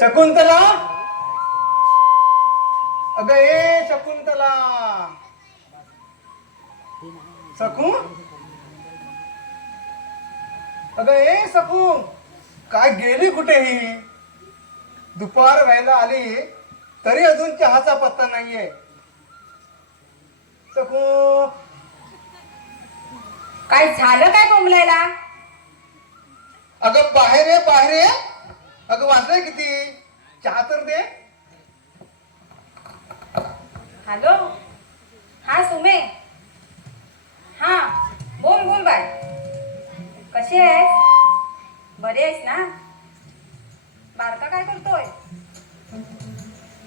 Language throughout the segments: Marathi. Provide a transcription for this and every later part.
शकुंतला, अगं ए शकुंतला, सकू, अगं ए सकू, काय गेली कुठे ही? दुपार व्हायला आली तरी अजून चहाचा पत्ता नाहीये. सकू, काय झालं काय बोंबलायला? अगं बाहेर ये, बाहेर ये. अगं वाजलंय किती? चहा तर दे. हॅलो, हा सुमे. हा बोल बोल बाय. कशी आहेस? बरी आहेस ना? बारका काय करतोय?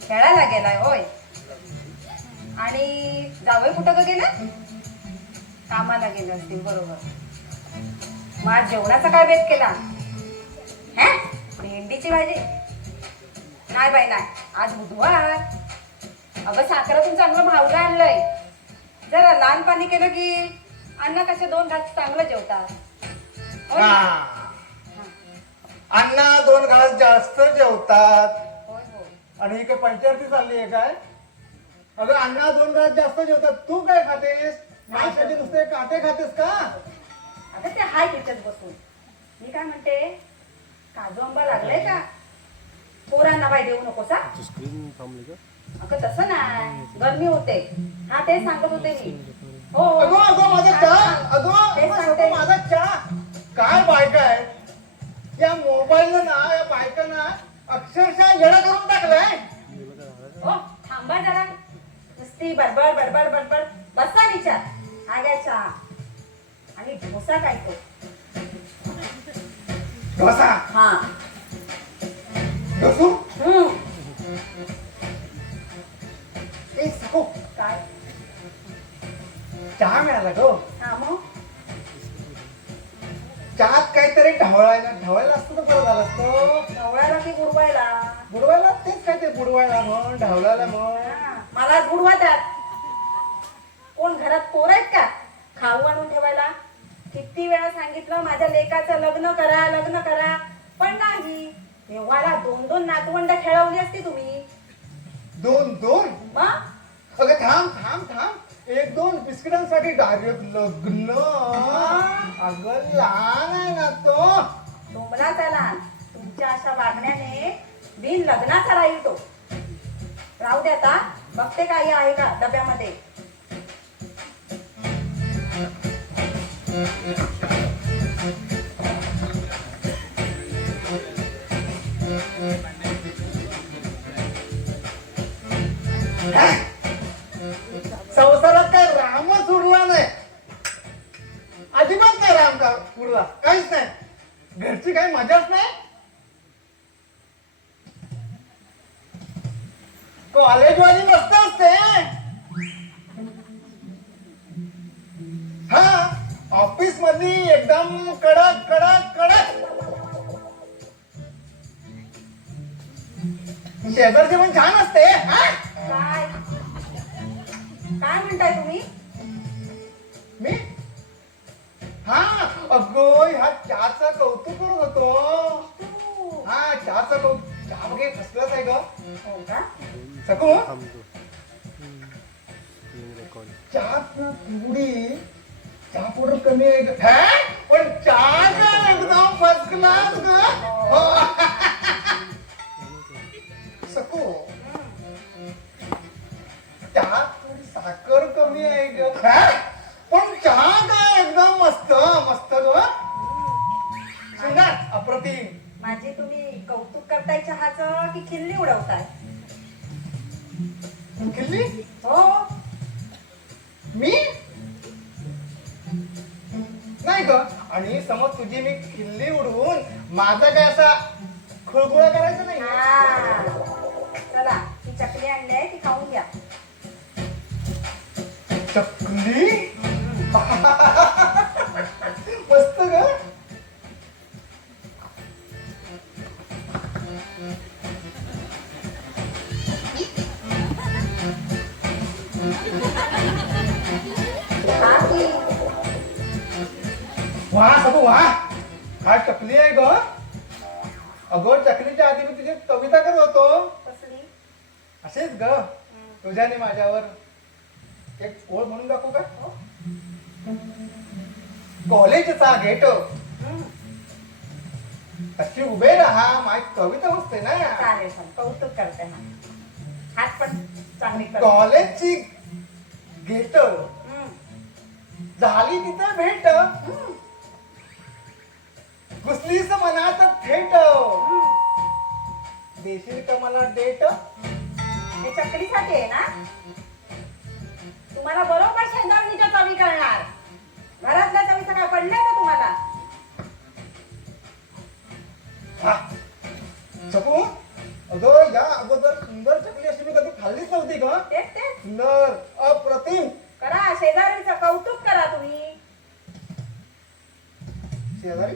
खेळायला गेलाय होय. आणि जावई कुठं ग गेला? कामाला गेलं असतील, बरोबर. मग जेवणाचा काय बेत केला? हा, भेंडीची भाजी? नाही बाई नाही, आज बुधवार. अगं साखरातून चांगलं भावलं आणलंय. जरा लहान पाणी केलं की अण्णा कसे 2 घास चांगलं जेवतात. होय ना? अण्णा 2 घास जास्त जेवतात. होय होय. आणि ही काय पंचायती चालली आहे काय? अगं अण्णा 2 घास जास्त जेवतात, तू काय खातेस? माशाचे नुसते काटे खातेस का? अगं ते हाय तिथेच बसून. मी काय म्हणते, काजू आंबा लागलाय का? पोरांना बाई देऊ नकोस हा. अगं तसं नाही, गरमी होते. हा तेच सांगत होते मी. हो अगो अगो माझा चहा, अगो तेच अगो, सांगते. माझा चहा. काय बायका आहे या मोबाईलनं ना, या बायकांना अक्षरशः येडा करून टाकलाय. हो थांबा जरा. नुसती बडबड बडबड बडबड. बसा विचार. हा घ्या चहा. आणि डोसा काय तो? डोसा हा. डोसू हम्म. ए सको, काय? चहा मिळाला गो. हा मग चहात काहीतरी ढवळायला असतं तर बरं झालं असतं. ढवळायला की बुडवायला? बुडवायला तेच काय ते बुडवायला म्हण, ढवळायला म्हण. हा, मला बुडवा द्या. कोण घरात पोर आहेत का खाऊ आणून ठेवायला? किती वेळा सांगितलं माझ्या लेकाचं लग्न करा, लग्न करा, पण नाही. एव्हाळा 2-2 नातवंड खेळवली असती तुम्ही. 2-2? मग अगं थांब थांब थांब. 1-2 बिस्किटांसाठी डायरेक्ट लग्न. अगं लहान आहे ना तो. डोंबराचा लहान. तुमच्या अशा वागण्याने बिन लग्नाचा राहील तो. राहू द्या आता. बघते काही आहे का डब्यामध्ये. संसारात काय रामच उरला नाही. अजिबात नाही राम का उरला, काहीच नाही. घरची काही मजाच नाही. कॉलेजवाली मस्त असते. हा, ऑफिस मधली एकदम कडक कडक कडक. शेजारचे पण छान असते. हा, काय काय म्हणताय तुम्ही? मी हा अगो ह्या चहाचं कौतुक करत होतो. तू. हा चहाचं कौतुक. चहा बघे कसलाच आहे ग. हो का? सकू चहात ना थोडी चहा पावडर कमी आहे ग. हा? पण चहा का एकदम फर्स्ट क्लास ग. हो. सकू चहात थोडी साखर कमी आहे ग. हा? पण चहा का एकदम मस्त मस्त ग. सुंदर अप्रतिम. माझी तुम्ही कौतुक करताय चहाचं की खिल्ली उडवताय? किल्ली हो. मी नाही ग. आणि समज तुझी मी किल्ली उडवून माझा काय असा खुळखुळा करायचा नाही. हा. चला ही चकली आणली आहे ती खाऊन घ्या. चकली मस्त ग. वा सगळं वा काय टकली आहे ग. अगं चकलीच्या आधी मी तुझी कविता करत होतो. कसली? असेच ग तुझ्याने माझ्यावर एक ओळ म्हणून दाखवू का. कॉलेजचा गेट अशी उभे राहा माझी कविता असते ना. चालेल चालेल, कौतुक करते. हा हात पण चांगली कर. कॉलेजची गेट हम्म. झाली तिथं भेट. हम्म. घुसलीस मनात थेट. हम्म. देशील का मला डेट. हे चकलीसाठी आहे ना. तुम्हाला बरोबर शेंगावणीच्या चवी करणार. घरातल्या चवीचं काय पडलंय का तुम्हाला. शकू अगं या अगोदर सुंदर चकली अशी मी कधी खाल्लीच नव्हती का. तेच तेच सुंदर अप्रतिम. करा, शेजारीचं कौतुक करा तुम्ही. शेजारी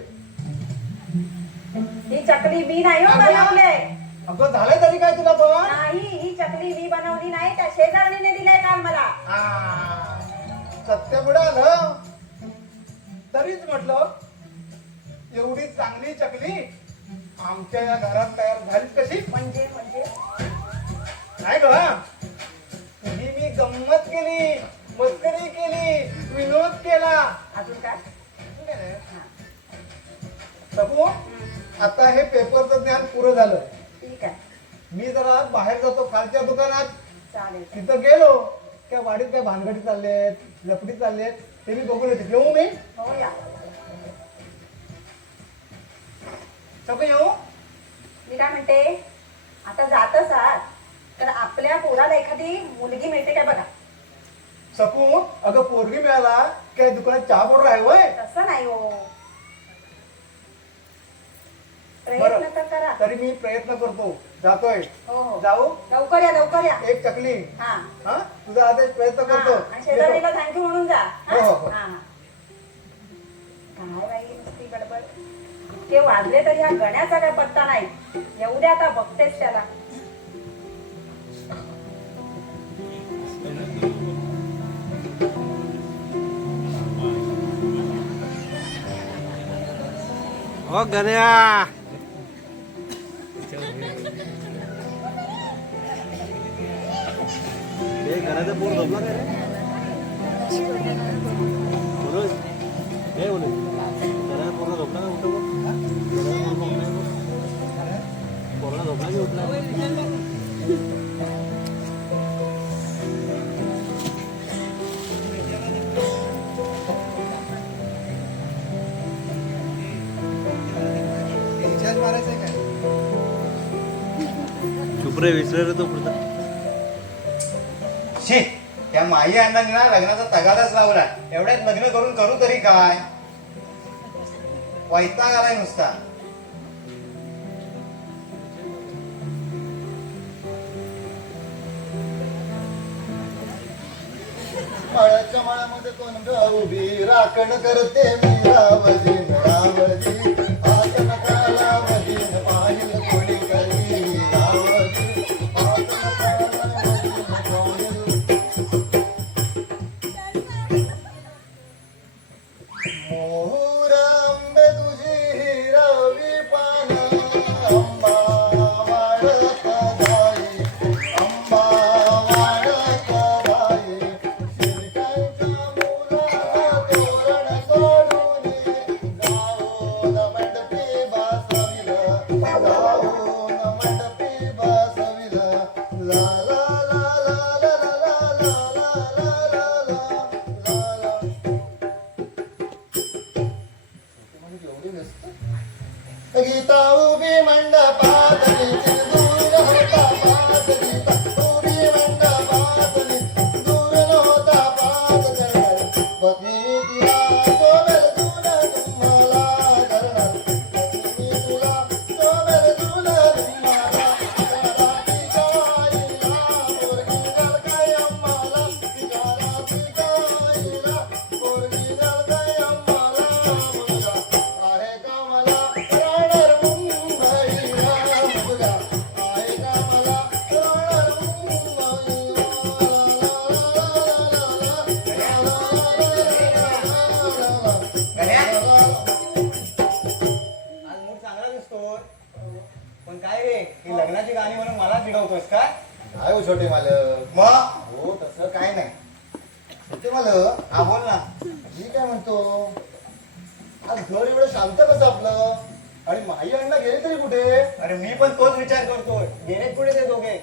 ही चकली मी नाही हो बनवले. अगं झालंय तरी काय तुला पण. नाही, ही चकली मी बनवली नाही, त्या शेजारणीने दिलाय काल मला. सत्य मिळालं तरीच म्हटलं एवढी चांगली चकली आमच्या या घरात तयार झाली कशी. म्हणजे म्हणजे नाही ग तुझी मी गंमत केली, मस्करी केली, विनोद केला. अजून काय. हा. सबू आता हे पेपरचं ज्ञान पुरं झालं. ठीक आहे, मी जरा बाहेर जातो खालच्या दुकानात. चालेल. तिथं गेलो त्या वाडीत काय भानगडी चाललेत, लपडी चाललेत ते मी बघून येते. येऊ मी. हो या. सगळं येऊ. मी काय म्हणते, आता जातच आहात तर आपल्या पोराला एखादी मुलगी मिळते काय बघा. सकू अगं पोरगी मिळाला काय दुकानात चहा पावडर आहे वय. तसं नाही हो, बरं. प्रयत्न तर करा. तरी मी प्रयत्न करतो. जातोय. हो हो, जाऊ. लवकर या लवकर या. एक चकली. हा हा तुझा आता एक प्रयत्न करतो. हा, आणि शेजारीला थँक्यू म्हणून जा. हा? हो, हो. हा. काय बाई नुसती गडबड. इतके वाजले तरी ह्या गण्याचा काय पत्ता नाही. येऊ द्या आता, बघतेच त्याला. ओ गण्या हे घराचा पोर झोपला काय रे. मनोज हे बोले घराचा पोरला झोपला का उठव पोरला झोपला की उठला. चुप रे विसर तो पुढचा. शी त्या माई अण्णांनी ना लग्नाचा तगादाच लावला. एवढ्यात लग्न करून करू तरी काय. वैताग आलाय नुसता. माळ्याच्या माळ्यामध्ये कोण उभी राखण करते मीरावजी मिळावजी आत नकालावजी पाहिल कोणी करी रावजी आत नकालावजी मोर आंबे तुझी हिरवी पान अंबा वाढत जाई अंबा वाढत जाई शिरकांच्या मुलाला तोरण तोडून जाऊन मंडपी बसविल जाऊन मंडपी बसविल ला ला ला ला ला ला ला ला ला ला ला गीता उभी मंडपात दूर होता पात गीता उभी मंडपात दूर होता पात पत्नी तिला सोबल तुला तुम्हाला करणार पत्नी तुला सोबल तुला तुम्हाला तिच्या आईला पोरगी झाल काय आम्हाला तिच्या आईला पोरगी झाल काय आम्हाला मुलगा आहे का मला राहणार मुंबईला मुलगा आहे का मला राहणार मुंबईला ही लग्नाची गाणी म्हणून मला चिडवतोस का? काय हो छोटे मालक? मग हो तसं काय नाही. छोटे मालक, हा बोल ना. मी काय म्हणतो, आज घर एवढं शांत कसं आपलं? आणि माई अण्णा गेले तरी कुठे? अरे मी पण तोच विचार करतोय, गेलेत कुठे ते दोघे?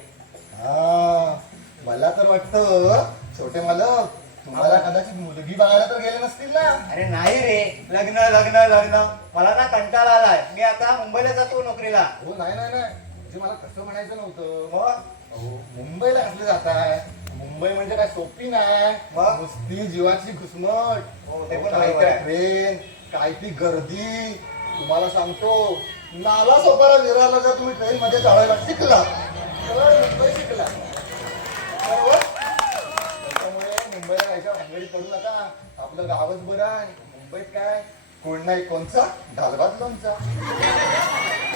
हा, मला तर वाटतं छोटे मालक तुम्हाला कदाचित मुलगी बघायला तर गेले नसतील ना. अरे नाही रे, लग्न लग्न लग्न मला ना कंटाळा आलाय. मी आता मुंबईला जातो नोकरीला. हो नाही नाही नाही, म्हणजे मला कसं म्हणायचं नव्हतं. मग अहो, मुंबईला कसले जाताय? मुंबई म्हणजे काय सोपी नाही. मग? नुसती जीवाची घुसमट. हो, ते पण काय बरोबर त्या आहे. ट्रेन, काय ती गर्दी. तुम्हाला सांगतो, नाला सोपारा विरारला जर तुम्ही ट्रेन मध्ये चढायला शिकला तर मुंबई शिकला. बरोबर? त्याच्यामुळे मुंबईला जायच्या भानगडीत पडू नका. आपलं गावच बरं आहे. मुंबईत काय कोण नाही कोणचा डालभात लोणचा.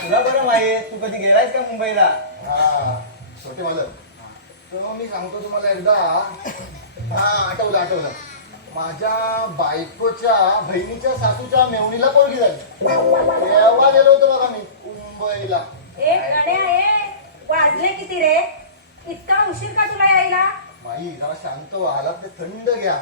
तुला बरं माहित, तू कधी गेलायस का मुंबईला? हा, छोटे मालक, तर मी सांगतो तुम्हाला एकदा. हा, आठवलं. माझ्या बायकोच्या बहिणीच्या सासूच्या मेवणीला पोरगी झाली. तेव्हा गेलो होतो बघा मी मुंबईला. ए गण्या, वाजले किती रे? इतका उशीर का तुला यायला? माई जरा शांत व्हा, हालात ते थंड घ्या.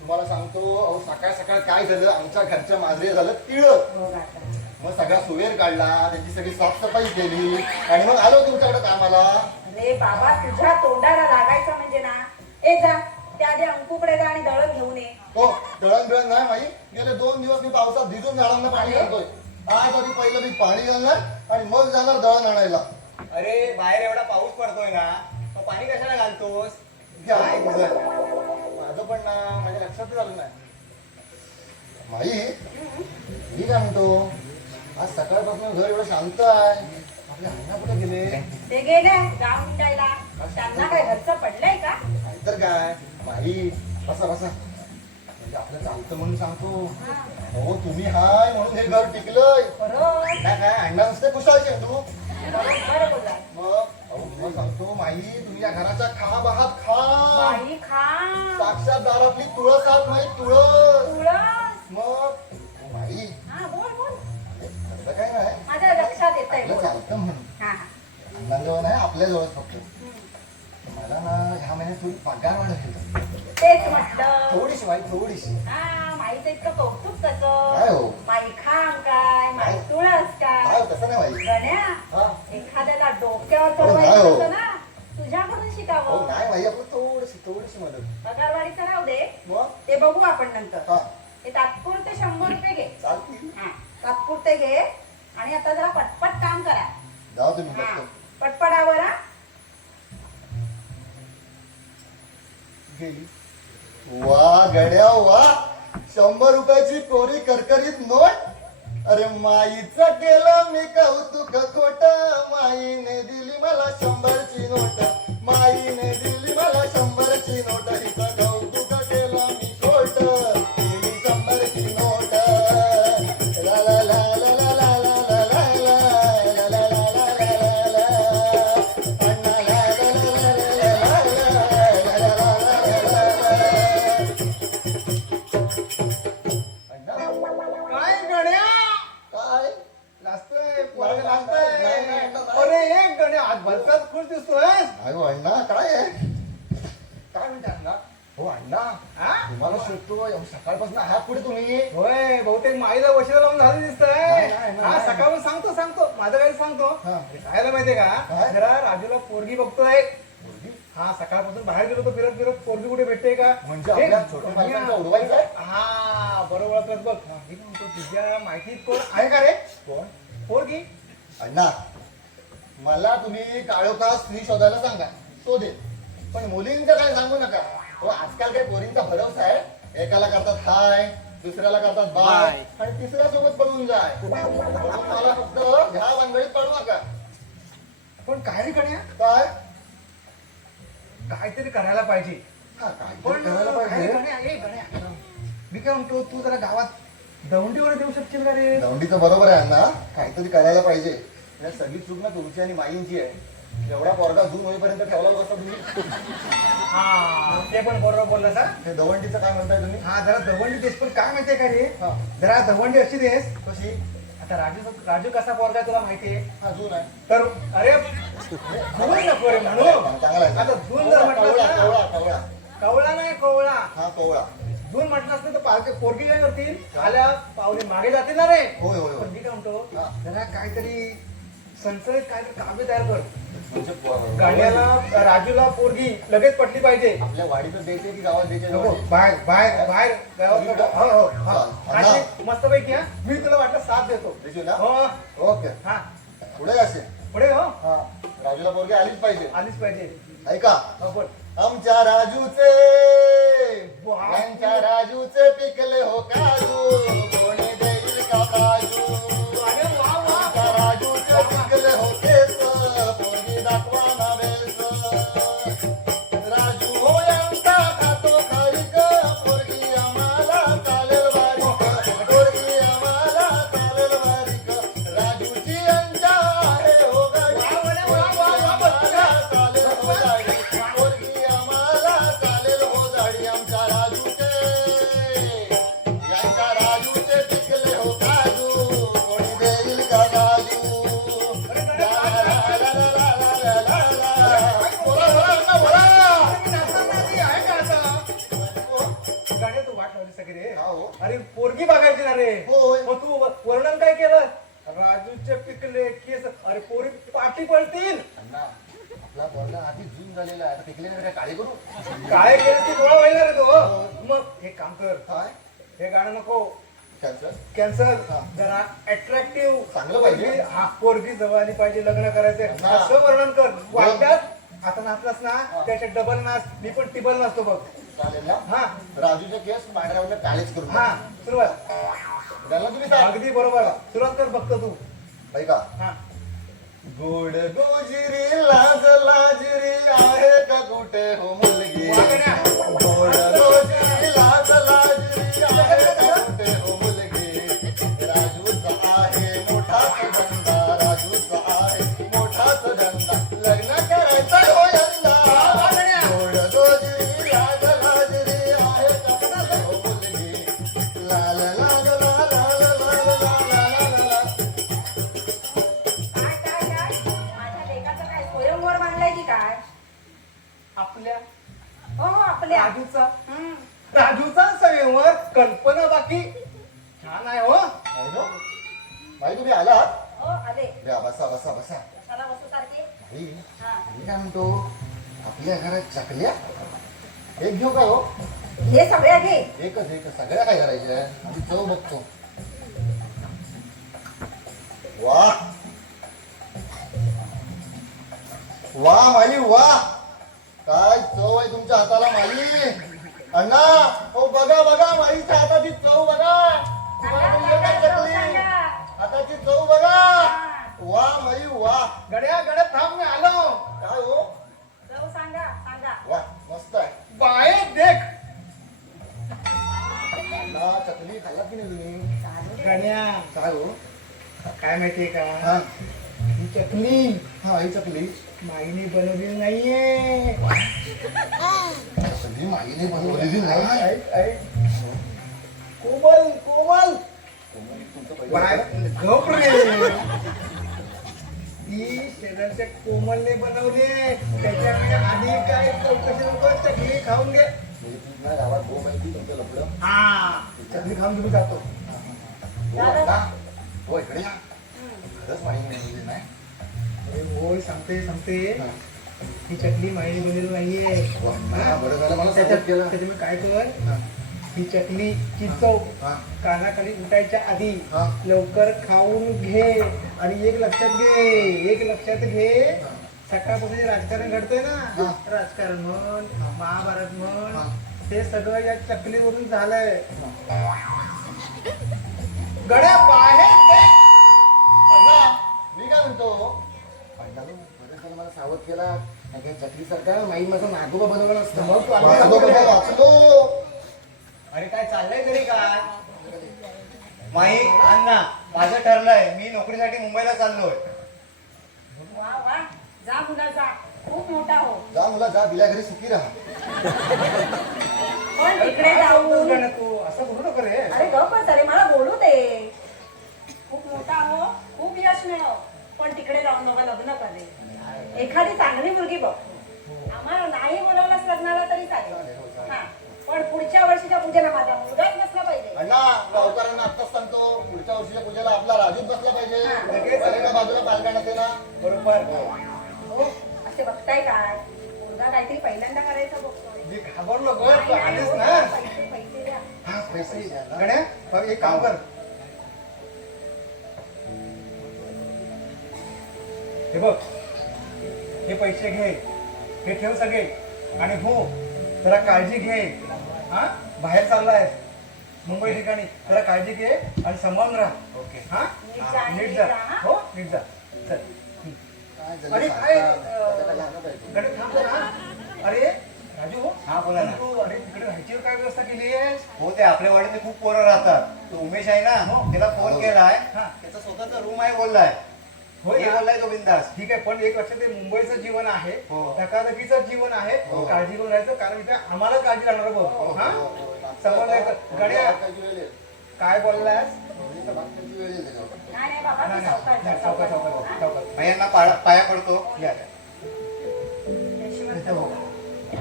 तुम्हाला सांगतो, अहो सकाळ सकाळ काय झालं, आमच्या घरच्या माजरे झालं तिळ. हो गाता. मग सगळा सुवेर काढला, त्याची सगळी साफसफाई केली आणि मग आलो तुमच्याकडे कामाला. अरे बाबा, तुझ्या तोंडाला लागायचं म्हणजे ना, ए जा त्या आधी अंकूकडे जा आणि दळण घेऊन ये. हो, दळण नाही माई. गेले 2 दिवस मी पावसात भिजून झाडांना पाणी घालतोय. आज आधी पहिलं मी पाणी घालणार आणि मग जाणार दळण आणायला. अरे बाहेर एवढा पाऊस पडतोय ना, मग पाणी कशाला घालतोस? काय तुझं? माझं पण ना माझ्या लक्षात आलं नाही. माई, मी काय म्हणतो, आज सकाळपासून घर एवढं शांत आहे. आपल्या अण्णा कुठे गेले? ते गेले गाव हिंडायला. त्यांना काय घरचं पडलंय का? नाहीतर काय माई, बसा म्हणजे आपलं चालतं म्हणून सांगतो. हा. हो, तुम्ही हाय म्हणून हे घर टिकलंय. बरोबर. काय काय अण्णा नुसते कुशाळचे तू. बरं बोलला. मग अहो, तुम्हाला सांगतो माई, तुम्ही या घराच्या खांब आहात. खांब, बाई खा. साक्षात दारातली तुळस आहात माई, तुळस. तुळस. मग हो, माई, हा, बोल बोल. तसं काय नाही, माझ्या लक्षात येतंय. आपलं बोल. चालतं म्हणून. हा. अण्णांजवळ नाही, आपल्या जवळच फक्त. मला ना ह्या महिन्यात थोडी पगार वाढत होतं. तेच म्हटलं. थोडीशी माई, थोडीशी. हा, माईचं इतकं कौतुक काय कसं? हो? माई खांब काय, माई तुळस काय काय? हो, तसं नाही माई. गण्या, हा, एखाद्याला डोक्यावर हो, नाही चढवायचं हो. असं ना, तुझ्याकडून हो शिकावं. नाही माई, आपलं थोडीशी मदत. पगारवाढीचं राहू दे, मग ते बघू आपण नंतर. हा, ते तात्पुरते 100 रुपये घे. चालतील. हा, तात्पुरते घे. आणि आता जरा पटपट काम करा. जाऊ तुम्ही हा, बघतो. पटपटावर हा. गेली. वा गड्या वा, 100 रुपयाची कोरी करकरीत नोट. अरे माईचं केलं मी कौतुक खोट. माईने दिली मला 100ची नोट. माईने दिली मला 100ची नोट. हिचं कौतुक केलं मी खोट. दिली 100ची नोट. ला ला ला ला ला ला ला ला ला ला ला ला ला ला ला ला. अण्णा ला ला ला ला ला ला ला ला ला ला. काय गण्या? काय? लाजतोय, पोरगं लाजतोय. नाही, नाही, नाही. अरे एक गण्या, आज भलताच खुश दिसतोय. नाही हो अण्णा, काय आहे? काय म्हणते अण्णा? हो अण्णा, हा? तुम्हाला शोधतोय. अहो, सकाळपासून आहात कुठे तुम्ही? होय, बहुतेक माईला वशिला लावून झालं नाही, दिसतंय. नाही, हा, नाही. सकाळून सांगतो माझं काही सांगतो. हा. काय झालं माहितीये का, काय? जरा राजूला पोरगी बघतोय. मुलगी? हा, सकाळपासून बाहेर गेलो तो फिरत फिरत पोरगी कुठे भेटते का? म्हणजे आपल्या छोट्या बालकांचा उडवायचा आहे? हा, बरोबर करत बघ. मी म्हणतो, तुझ्या माहितीत कोण आहे का रे कोण? पोरगी? अण्णा, मला तुम्ही काळोखा स्त्री शोधायला सांगा, शोधेल. पण मुलींचं काय सांगू नका. हो, आजकाल काही पोरींचा भरवसा आहे. एकाला करतात हाय, दुसऱ्याला करतात बाय आणि तिसऱ्या सोबत पळून जाय. म्हणून मला फक्त ह्या भानगडीत पडू नका. पण काय रे गण्या, काय? काहीतरी करायला पाहिजे. हा, काहीतरी पण करायला काय रे पाहिजे. गण्या, ए गण्या, मी काय म्हणतो, तू जरा गावात दौंडीवर देऊ शकशील का रे? दौंडीचं बरोबर आहे अण्णा, काहीतरी करायला पाहिजे. या सगळी चूक ना तुमची आणि माईंची आहे. एवढा पोरगा जून होईपर्यंत ठेवला बसता तुम्ही. हा, ते पण बरोबर बोलला सर. हे दवंडीचं काय म्हणताय तुम्ही? हा, जरा दवंडी देस. पण काय माहितीये का रे, हा. जरा दवंडी अशी देस, कशी? आता राजू कसा पोरगा आहे तुला माहितीये अजून आहे तर अरे म्हणून नको रे म्हणू चांगला आहे. आता जून जर म्हटलं कवळा ना, कवळा कवळा कवळा नाही कवळा हा कवळा जून म्हटलं असतं तर पालके पोरगी काय करतील आल्या पावले मागे जातील ना रे होय होय पण होय मी काय म्हणतो हा. जरा काहीतरी सणसणीत काहीतरी काव्य तयार कर म्हणजे गाण्याला राजूला पोरगी लगेच पटली पाहिजे आपल्या वाडीतच द्यायचे की गावात द्यायचे नको बाहेर बाहेर बाहेर गावात नको. हो हो हा. अण्णा. आणि मस्तपैकी हा मी तुला वाटलं साथ देतो देशील ना? हो ओके हा पुढे असे पुढे हो हा राजूला पोरगी आलीच पाहिजे आलीच पाहिजे ऐका हो बोल आमच्या राजूचे वा. यांच्या राजूचे पिकले हो काजू कोणी देईल का काजू अरे वा वा आमच्या राजूचे पिकले हो केस पोरगी दाखवा ना बेस राजू हो यांचा खातो खारीक पोरगी आम्हाला चालेल बारीक पोरगी आम्हाला चालेल बारीक राजूची यांच्या आहे हो गाडी आम्हाला चालेल हो गाडी पोरगी आम्हाला चालेल हो गाडी आमच्या राजूचे यांच्या राजूचे पिकले हो काजू कोणी देईल का काजू गाड्या तू वाट लावली सगळी रे हा, हो. अरे पोरगी बघायची ना रे होय. मग तू वर्णन काय केलं राजूचे पिकले केस अरे पोरी पाठी पडतील अण्णा, आपला पोरगा आधी जून झालेला आहे आता पिकले नाही काय काळे करू काय केलं ती डोळा व्हायला रे तो मग एक काम कर काय हे गाणं नको कॅन्सर कॅन्सर हा. जरा अट्रॅक्टिव्ह चांगलं पाहिजे. हा पोरगी जवळ आली पाहिजे लग्न करायचे हा. असं वर्णन कर वाटतात आता नाचलास ना त्याच्यात डबल नाच मी पण टिबल नाचतो बघ चालेल ना हा राजूचे केस पांढऱ्यावर काळेच करू हा सुरुवात त्याला तुम्ही सांग अगदी बरोबर सुरुवात कर बघतो तू ऐका हा गोड गोजिरी लाज लाजरी आहे का कुठे हो मुलगी वागण्या. गोड गोजिरी लाज लाजरी आहे का कुठे हो मुलगी राजूचा आहे मोठाच धंदा राजूचा आहे मोठाच धंदा लग्न करायचा हो यंदा गोड गोजिरी लाज लाजरी आहे का कुठे हो मुलगी लाल लाल लाल लाल लाल लाल लाल काय काय काय माझ्या लेकाचं काय स्वयंवर मांडलाय की काय आपल्या हो हो आपल्या राजूचा हम्म. राजूचा स्वयंवर कल्पना बाकी छान आहे हो भाई तुम्ही आलात हो आले या बसा बसा बसा कशाला बसू सारखे भाई हा मी काय म्हणतो आपल्या घरात चकल्या एक घेऊ का हो हे सगळ्या घे एकच एकच सगळ्या काय करायच्या आम्ही चव बघतो वा वा माई वा काय चव आहे तुमच्या हाताला माई अण्णा हो बघा बघा माईच्या हाताची चव बघा तुम्हाला मिळलं काय चकली हाताची चव बघा वा माई वा गड्या थांब मी आलो काय हो जाऊ सांगा सांगा वा मस्त आहे बाहेर देख अण्णा चकली खाल्ला की नाही तुम्ही गण्या काय हो काय माहितीये का हा ही चकली हा ही चकली माईने बनवलेली नाहीये कधी माईने बनवलेली नाही ऐक, ऐक. कोमल कोमल तुमचं बाहेर पहिलं गप रे ती शेजारच्या कोमलने बनवली त्याच्याकडे आधी काय चौकशी नको चकली खाऊन घे म्हणजे तुमच्या गावात गो माहिती तुमचं लपडं हा चकली खाऊन तुम्ही जातो हो अण्णा हो इकडे या खरंच माईने बनवलेली नाही अरे होय सांगते हा. ही चकली माईने बनवलेली नाहीये हो अण्णा बरं झालं मला त्याच्यात सपोर्ट केला त्याच्यामुळे काय कर हा. ही चकली ची चव हा. कानाखाली उठायच्या आधी हा. लवकर खाऊन घे आणि एक लक्षात घे सकाळपासून जे राजकारण घडतंय ना हा. राजकारण म्हण महाभारत म्हण हा. ते सगळं या चकलीवरून झालंय गड्या बाहेर देख. अण्णा मी काय म्हणतो अण्णा बरं झालं मला सावध केला नाही काय चकलीसारखा माई माझा नागोबा बनवला असतं मग तू आता वाचलो बाबा, वाचलो अरे काय चाललंय तरी काय माई अण्णा माझं ठरलंय मी नोकरीसाठी मुंबईला चाललोय वा वा जा मुला जा खूप मोठा हो जा मुला जा दिल्या घरी सुखी राहा पण तिकडे काय बोलतोस जाऊन गण्या तू असं बोलू नको रे अरे गप्प अरे मला बोलू दे खूप मोठा मुलगी बघ. आम्हाला नाही बोलावलास लग्नाला तरी चालेल. हा, पण पुढच्या वर्षीच्या पूजेला माझा मुलगाच नसला पाहिजे. अण्णा गावकऱ्यांना आत्ताच सांगतो, पुढच्या वर्षीच्या पूजेला आपला राजूच बसला पाहिजे. लगेच एका बाजूला पालकांना ना. बरोबर. हो, असे बघताय काय? मुलगा काहीतरी पहिल्यांदा करायचं बघतोय. जे घाबरलो गो नाही, तू नाही, आलीस हो, ना. पैसे द्या. हा, पैसे गड्या बघ, एक काम कर. हे बघ, हे पैसे घे, हे ठेव सगळे. आणि हो, जरा काळजी घे. हा, बाहेर चाललाय मुंबई ठिकाणी, जरा काळजी घे आणि सांभाळून राहा. ओके. हा, नीट जा. हो, नीट जा. चल. अरे काय गडे थांब जरा. अरे राजू, हा, बोला ना. तू अरे तिकडे राहायची काय व्यवस्था केली आहेस? हो, ते आपल्या वाडीत खूप पोरं राहतात. तो उमेश आहे ना, त्याला फोन केलाय. हा. त्याचा स्वतःचा रूम आहे बोललाय. होय हे ना? बोललाय तो बिंदास. ठीक आहे, पण एक लक्षात, ते मुंबईचं जीवन आहे, हो. धकाधकीचं जीवन आहे. हो. काळजी घेऊन राहायचं, कारण इथे आम्हाला काळजी लागणार बघ. हा, समजलं गड्या काय बोललास? नाही, नाही बाबा, नाही, तू सावकाश जा, नाही, सावकाश, सावकाश सावकाश, जा. सावकाश. भैयांना पाया पडतो. या. रेशीमच हो.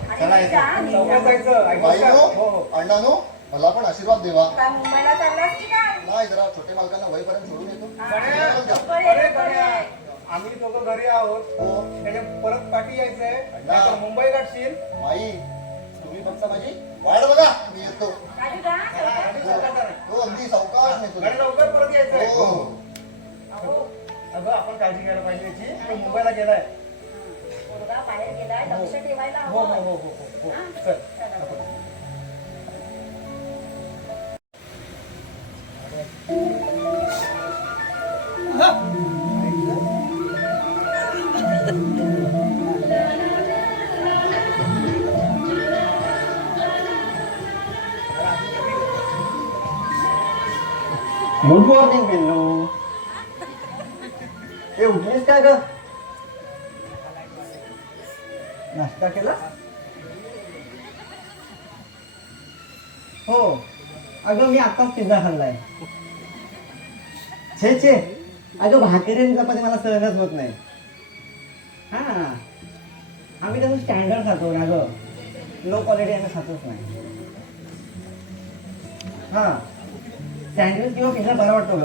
आणि चला, नीट जा, नीट सावकाश जा. जायचं. ऐकून बाई का? नो, हो, हो. अण्णानो, मला पण आशीर्वाद देवा. काय मुंबईला चाललास की काय? नाही, जरा छोटे मालकांना वहीपर्यंत सोडून येतो. गड्या, लवकर ये, अरे लवकर गड्या, ये. आम्ही दोघं घरी आहोत. हो. त्याच्या परत पाठी यायचंय, नाहीतर मुंबई गाठशील. माई, तुम्ही फक्त माझी वाट बघा, मी येतो. राजू जा, सावकाश. हो, अगदी सावकाश नेतो. गड्या, लवकर परत यायचंय. हो. अहो, अगं, आपण काळजी घ्यायला पाहिजे याची. तो मुंबईला गेलाय. मुलगा बाहेर गेलाय, लक्ष ठेवायला हो हो हवं. हो हो हो हा? चल. चला. गुड मॉर्निंग पिल्लू. ए उठलीस काय ग? नाश्ता केला? हो, अगं मी आताच पिझ्झा खाल्लाय. छे छे, अगं भाकरी आणि चपाती मला सहनच होत नाही. हा, आम्ही कसं स्टँडर्ड खातो ना ग, लो क्वालिटी आम्ही खातोच नाही. हा, सँडविच किंवा पिझ्झा बरा वाटतो ग.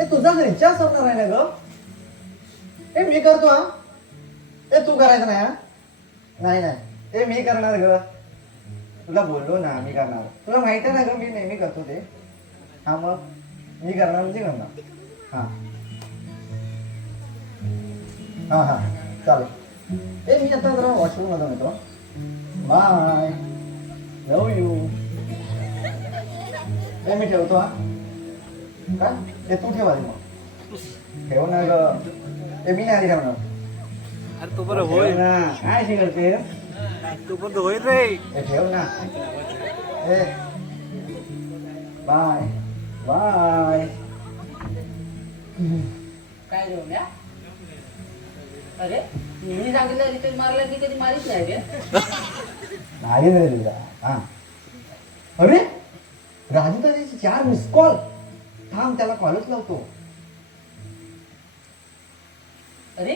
ए तुझा रिचार्ज संपणार आहे ना ग? ए मी करतो. हा, ए तू करायचं नाही. हा, नाही नाही, ए मी करणार ग. तुला बोललो ना मी करणार. तुला माहिती आहे ना ग, मी नेहमी करतो ते. हा, मग मी करणार म्हणजे करणार. हा हा हा, चालेल. ए मी आता जरा वॉशरूम मधून येतो. Bye, love you. ए मी ठेवतो. हा, का ते तू ठेवा मग. ठेव ना ग. ते मी नाही आधी ठेवणार. अरे तो बरं होईल ठेव ना. काय शिकवते? तू पण होईल रे. ए ठेव ना. ए बाय बाय. काय जेवण्या? अरे मी सांगितलं रिचार्ज मारला की कधी मारीच नाही रे. नाही रे तुझा. हा, अरे राजू दादाची 4 मिस कॉल. थांब, त्याला कॉलच लावतो. अरे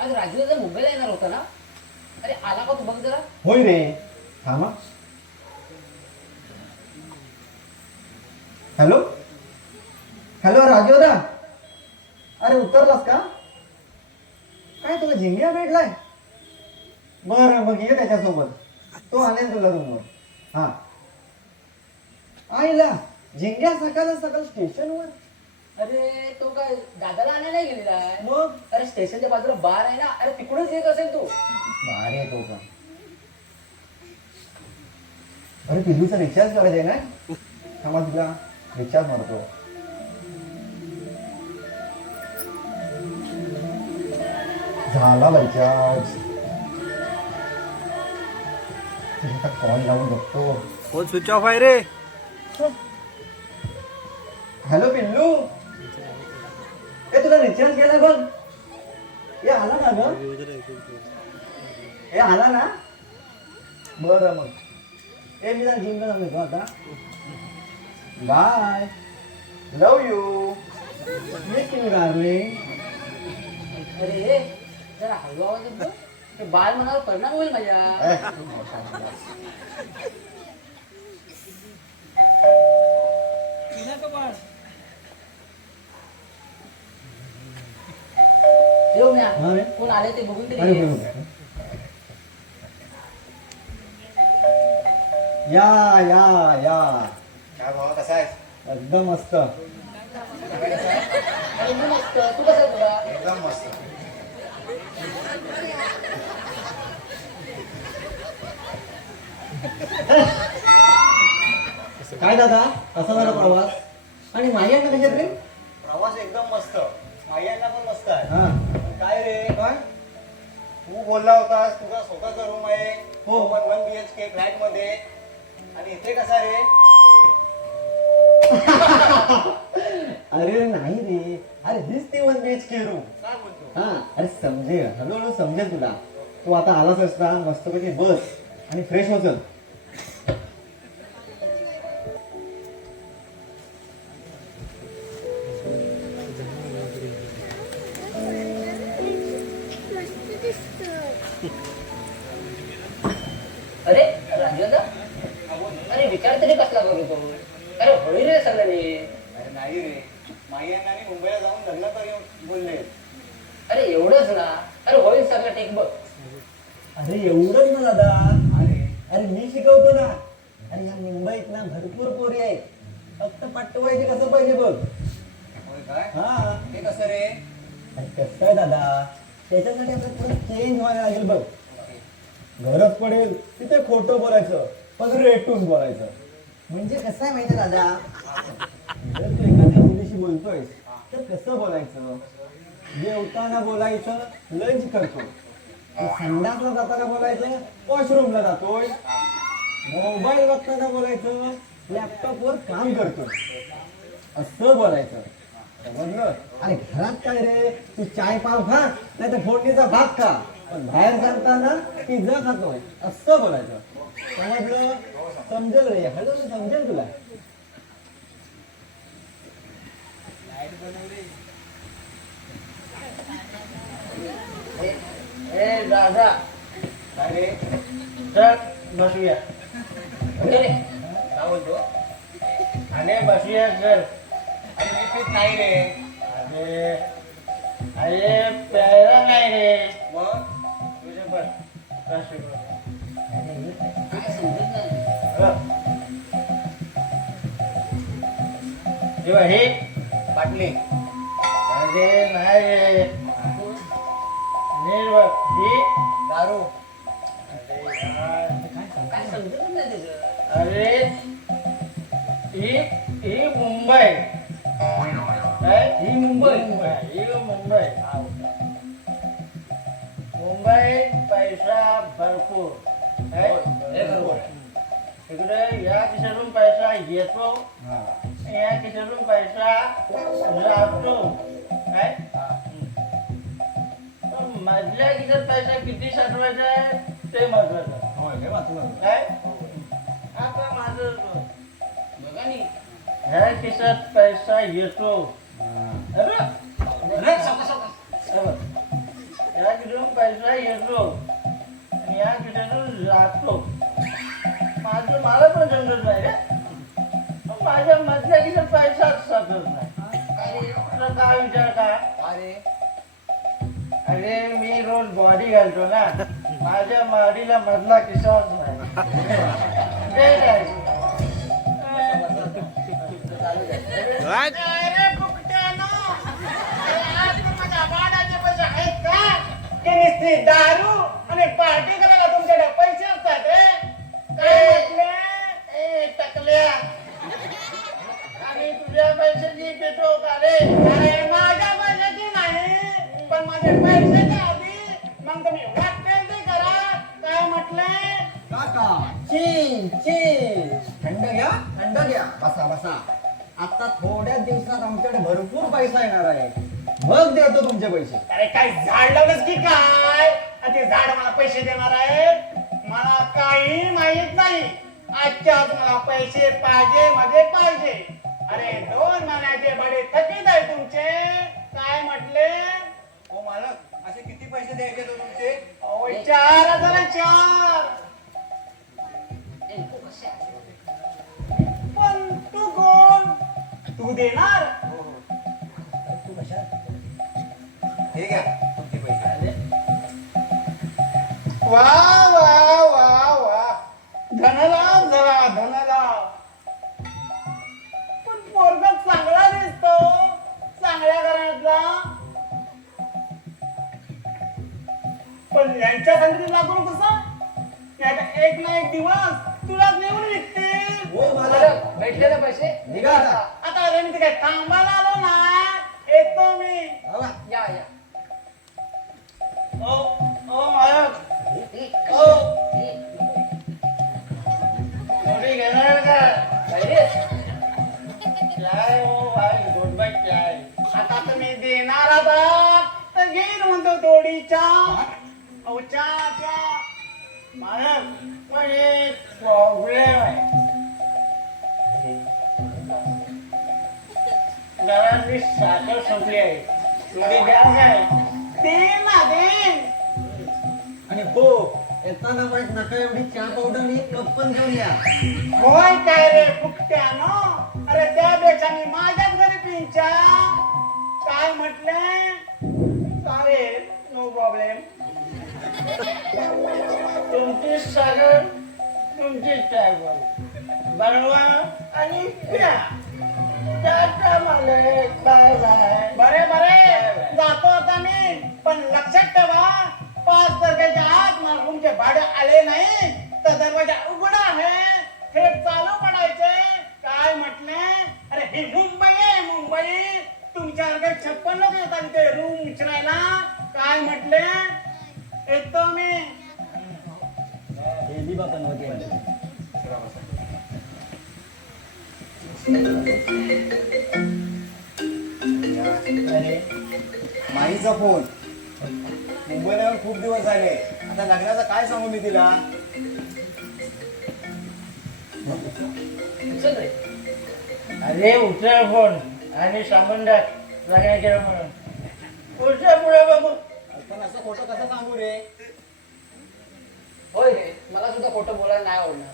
आज राजू दादा मुंबईला येणार होता ना? अरे आला का तू बघ जरा. होय रे, थांब. हॅलो हॅलो राजू दादा, अरे उतरलास का? काय तुला झिंग्या भेटलाय? बरं मग ये त्याच्यासोबत. तो आणेल तुला रूमवर. हा, आईला झिंग्या सकाळ सकाळ स्टेशनवर. अरे तो काय दादाला आणायला नाही गेलेला आहे. मग अरे स्टेशनच्या बाजूला बार आहे ना, अरे तिकडूनच येत असेल तू. भारी आहे तो पण. अरे पिल्लूचा रिचार्ज करायचा आहे ना? थांबा तुला रिचार्ज मारतो. झाला रिचार्ज. कॉल लावून बघतो. फोन स्विच ऑफ आहे रे. हॅलो पिल्लू, ए तुला रिचार्ज केला बघ. हे आला ना ग? हे आला ना? बरं मग ए मी जरा जिम ला जातो आता. Bye, love you. Miss you darling. अरे जरा हळू आवाजात बोल. ते बाळ मनावर परिणाम होईल माझ्या. ए, येऊ म्या. हा रे. कोण आले ते बघून अरे तरी ये. बरोबर. या या या काय भावा कसा आहेस? एकदम मस्त. एकदम मस्त. तू कसं आहे तुला? एकदम मस्त. काय दादा कसा झाला प्रवास आणि माहिती कशात रे? प्रवास एकदम मस्त. मायांना पण मस्त आहे. हा काय रे, काय तू बोलला होतास तुझा स्वतःचा रूम आहे, हो. 1 BHK फ्लॅट मध्ये, आणि इथे कसा रे? अरे नाही रे, अरे हीच ती 1 BHK रूम. काय बोलतो? हा अरे समजेल, हळूहळू समजेल तुला. तू आता आलाच असता मस्तपैकी बस आणि फ्रेश हो चल. अरे राजू अरे विचार तरी कसला करतो. अरे होईल रे सगळं रे. अरे नाही रे, मायांना आणि मुंबईला जाऊन लग्न करून बोलले. अरे एवढंच ना. अरे होईल सगळं टेक बघ. अरे एवढंच ना दादा. अरे अरे मी शिकवतो ना. अरे या मुंबईत ना भरपूर पोरी आहेत, फक्त पटवायचे कसं पाहिजे बघ. होय काय? हा हे कसं रे? अरे कसं आहे दादा, त्याच्यासाठी आपल्याला थोडं चेंज व्हायला लागेल बघ. गरज पडेल तिथे खोटं बोलायचं, पण रेटून बोलायचं. म्हणजे कसं आहे माहिती दादा, जर तू एखाद्या मुलीशी बोलतोय तर कसं बोलायचं? जेवताना बोलायचं लंच करतो, तू संडासला जाताना बोलायचं वॉशरूमला जातोय, मोबाईल बघताना बोलायचं लॅपटॉपवर काम करतोय, असं बोलायचं. समजलं? अरे घरात काय रे, तू चाय पाव खा नाही तर फोडणीचा भात खा, पण बाहेर जाताना पिझ्झा खातोय असं बोलायचं. समजलं? समजेल रे, हळूहळू समजेल तुला. ए दादा काय रे? चल बसूया. अरे काय बोलतो? अरे बसूया चल. अरे मी पीत नाही रे. अरे अरे प्यायला नाही रे. मग तुझ्या बस बस काय समजत नाही. जेव्हा हे बाटली. अरे नाही रे. नीट बघ ही दारू. काय समजत नाही त्याचं. अरे ही ही मुंबई. काय ही मुंबई. ही मुंबई. मुंबई पैसा भरपूर. काय? तिकडे या खिशातून पैसा येतो, या खिशातून पैसा जातो. काय? पण मधल्या खिशात पैसा किती साठवायचा आहे ते महत्वाचं. होय काय वाचलं? काय? आता माझं बघा नी, ह्या खिशात पैसा येतो. अरे अरे सावकाश, सावकाश. हे बघ. या खिशातून पैसा येतो आणि या खिशातून जातो. मला पण समजत नाही रे. माझ्या मधल्या खिशात पैसाच साठवत नाही. तुला काय विचार का? अरे अरे मी रोज बॉडी घालतो ना, माझ्या बॉडीला मधला किस्साच नाही. ते काय? अरे फुकट्यानो, आज माझ्या बाळाचे पैसे आहेत का? की नुसती दारू आणि पार्टी करायला तुमच्याकडे पैसे असतात रे? काय म्हटले? ए टकल्या, आणि तुझ्या पैशाची पेटो का रे? अरे माझ्या पैशाची नाही, पण माझे पैशाच्या आधी मग तुम्ही वाटते ते करा. काय म्हटले? काका चीन चीन, थंड घ्या थंड घ्या, बसा बसा. आता थोड्या दिवसात आमच्याकडे भरपूर पैसा येणार आहे, मग देतो तुमचे पैसे. अरे काय झाड लावलंस की काय? आणि ते झाड मला पैसे देणार आहे? मला काही माहित नाही. आजच्या आज मला पैसे पाहिजे म्हणजे पाहिजे. अरे 2 महिन्याचे बडे थकीत आहे तुमचे. काय म्हटले? ओ मालक, पैसे द्यायचे तो तुमचे? अहो 4,000 पण तू कोण? तू देणार? तू कशा? हे घ्या तुमचे पैसे. वा वा वा वा धनलाभ झाला धनलाभ. पण पोरगा चांगला दिसतो, चांगल्या घरातला. पण यांच्या संगती लागू नको कसा? एक ना एक दिवस तुला नेऊन विकतील. हो मालक, भेटलेले पैसे निघा आता. आता अरे मी काय कामाला आलो ना, येतो मी. आवा. या या ओ ओ मालक, ओ थोडी घेणार का? काय हो भाई, गोडबाई काय? आता तुम्ही देणार आहात तर घेईन म्हणतो थोडीच्या. अहो चहा मालक, पण एक प्रॉब्लेम आहे. घरातली साखर संपली आहे, थोडी द्या काय? दे ना दे. आणि हो, येताना वाईट नका एवढी चहा पावडर आणि एक कप पण घेऊन या. होय काय रे फुकट्यानो? अरे त्यापेक्षा मी माझ्याच घरी पिंचा. काय म्हटले? चालेल, नो प्रॉब्लेम. तुमची सागर, तुमची टायबल बनवा आणि प्या. टाटा मालक, बाय बाय. बरे बरे, जातो आता मी. पण लक्षात ठेवा, 5 तारखेच्या आत मला तुमचे भाडे आले नाही तर दरवाजा उघडा आहे, थेट चालू पडायचे. काय म्हटले? अरे ही मुंबई आहे, मुंबई. तुमच्यासारखे 56 लोक येतात इथे रूम विचारायला. काय म्हटले? येतो मी. हेली बापन वगैरे. अरे माईचा फोन. मुंबईला येऊन खूप दिवस झाले. आता लग्नाचं काय सांगू मी तिला? अरे उचल फोन आणि सांगून टाक लग्न केलं म्हणून. पुढच्या पुढे बघू. पण असं खोटं कसं सांगू रे? होय रे, मला सुद्धा खोटं बोलायला नाही आवडणार.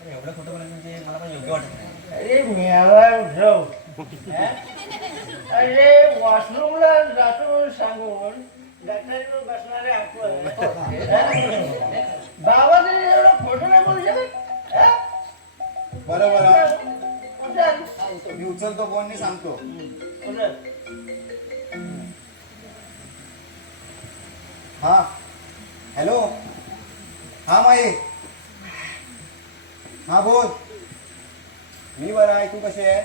अरे एवढं खोटं बोलायला म्हणजे मला पण योग्य वाटत नाही. अरे मेला उठव. अरे वॉशरूमला जातो म्हणून सांगून गटारीवर बसणारे आपण बाबाचं एवढं खोटं नाही बोलू शकत. हा? बरं बरं, उचल. मी उचलतो फोन आणि सांगतो. उचल. हा हॅलो, हा माई. हा बोल. मी बरा आहे, तू कशी आहे?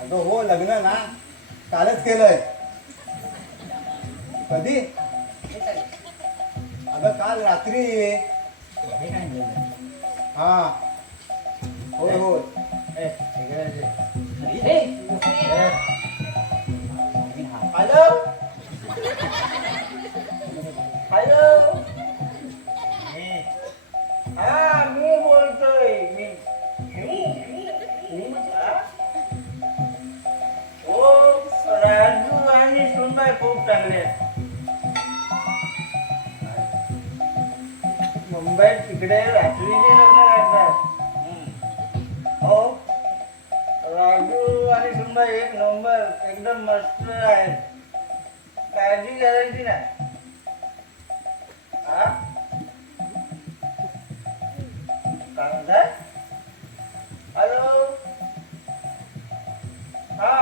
अगं हो, लग्न ना कालच केलंय. कधी? अगं काल रात्री. हा होय होय. Hello hello. हा मी बोलतोय. हो, राजू आणि सुनबाई खूप चांगले आहेत. मुंबईत तिकडे रात्रीचे लग्न करतात. हो, राजू आणि सुनबाई एक नंबर, एकदम मस्त आहेत. काळजी करायची नाही. हा? काय म्हणताय? हॅलो. हा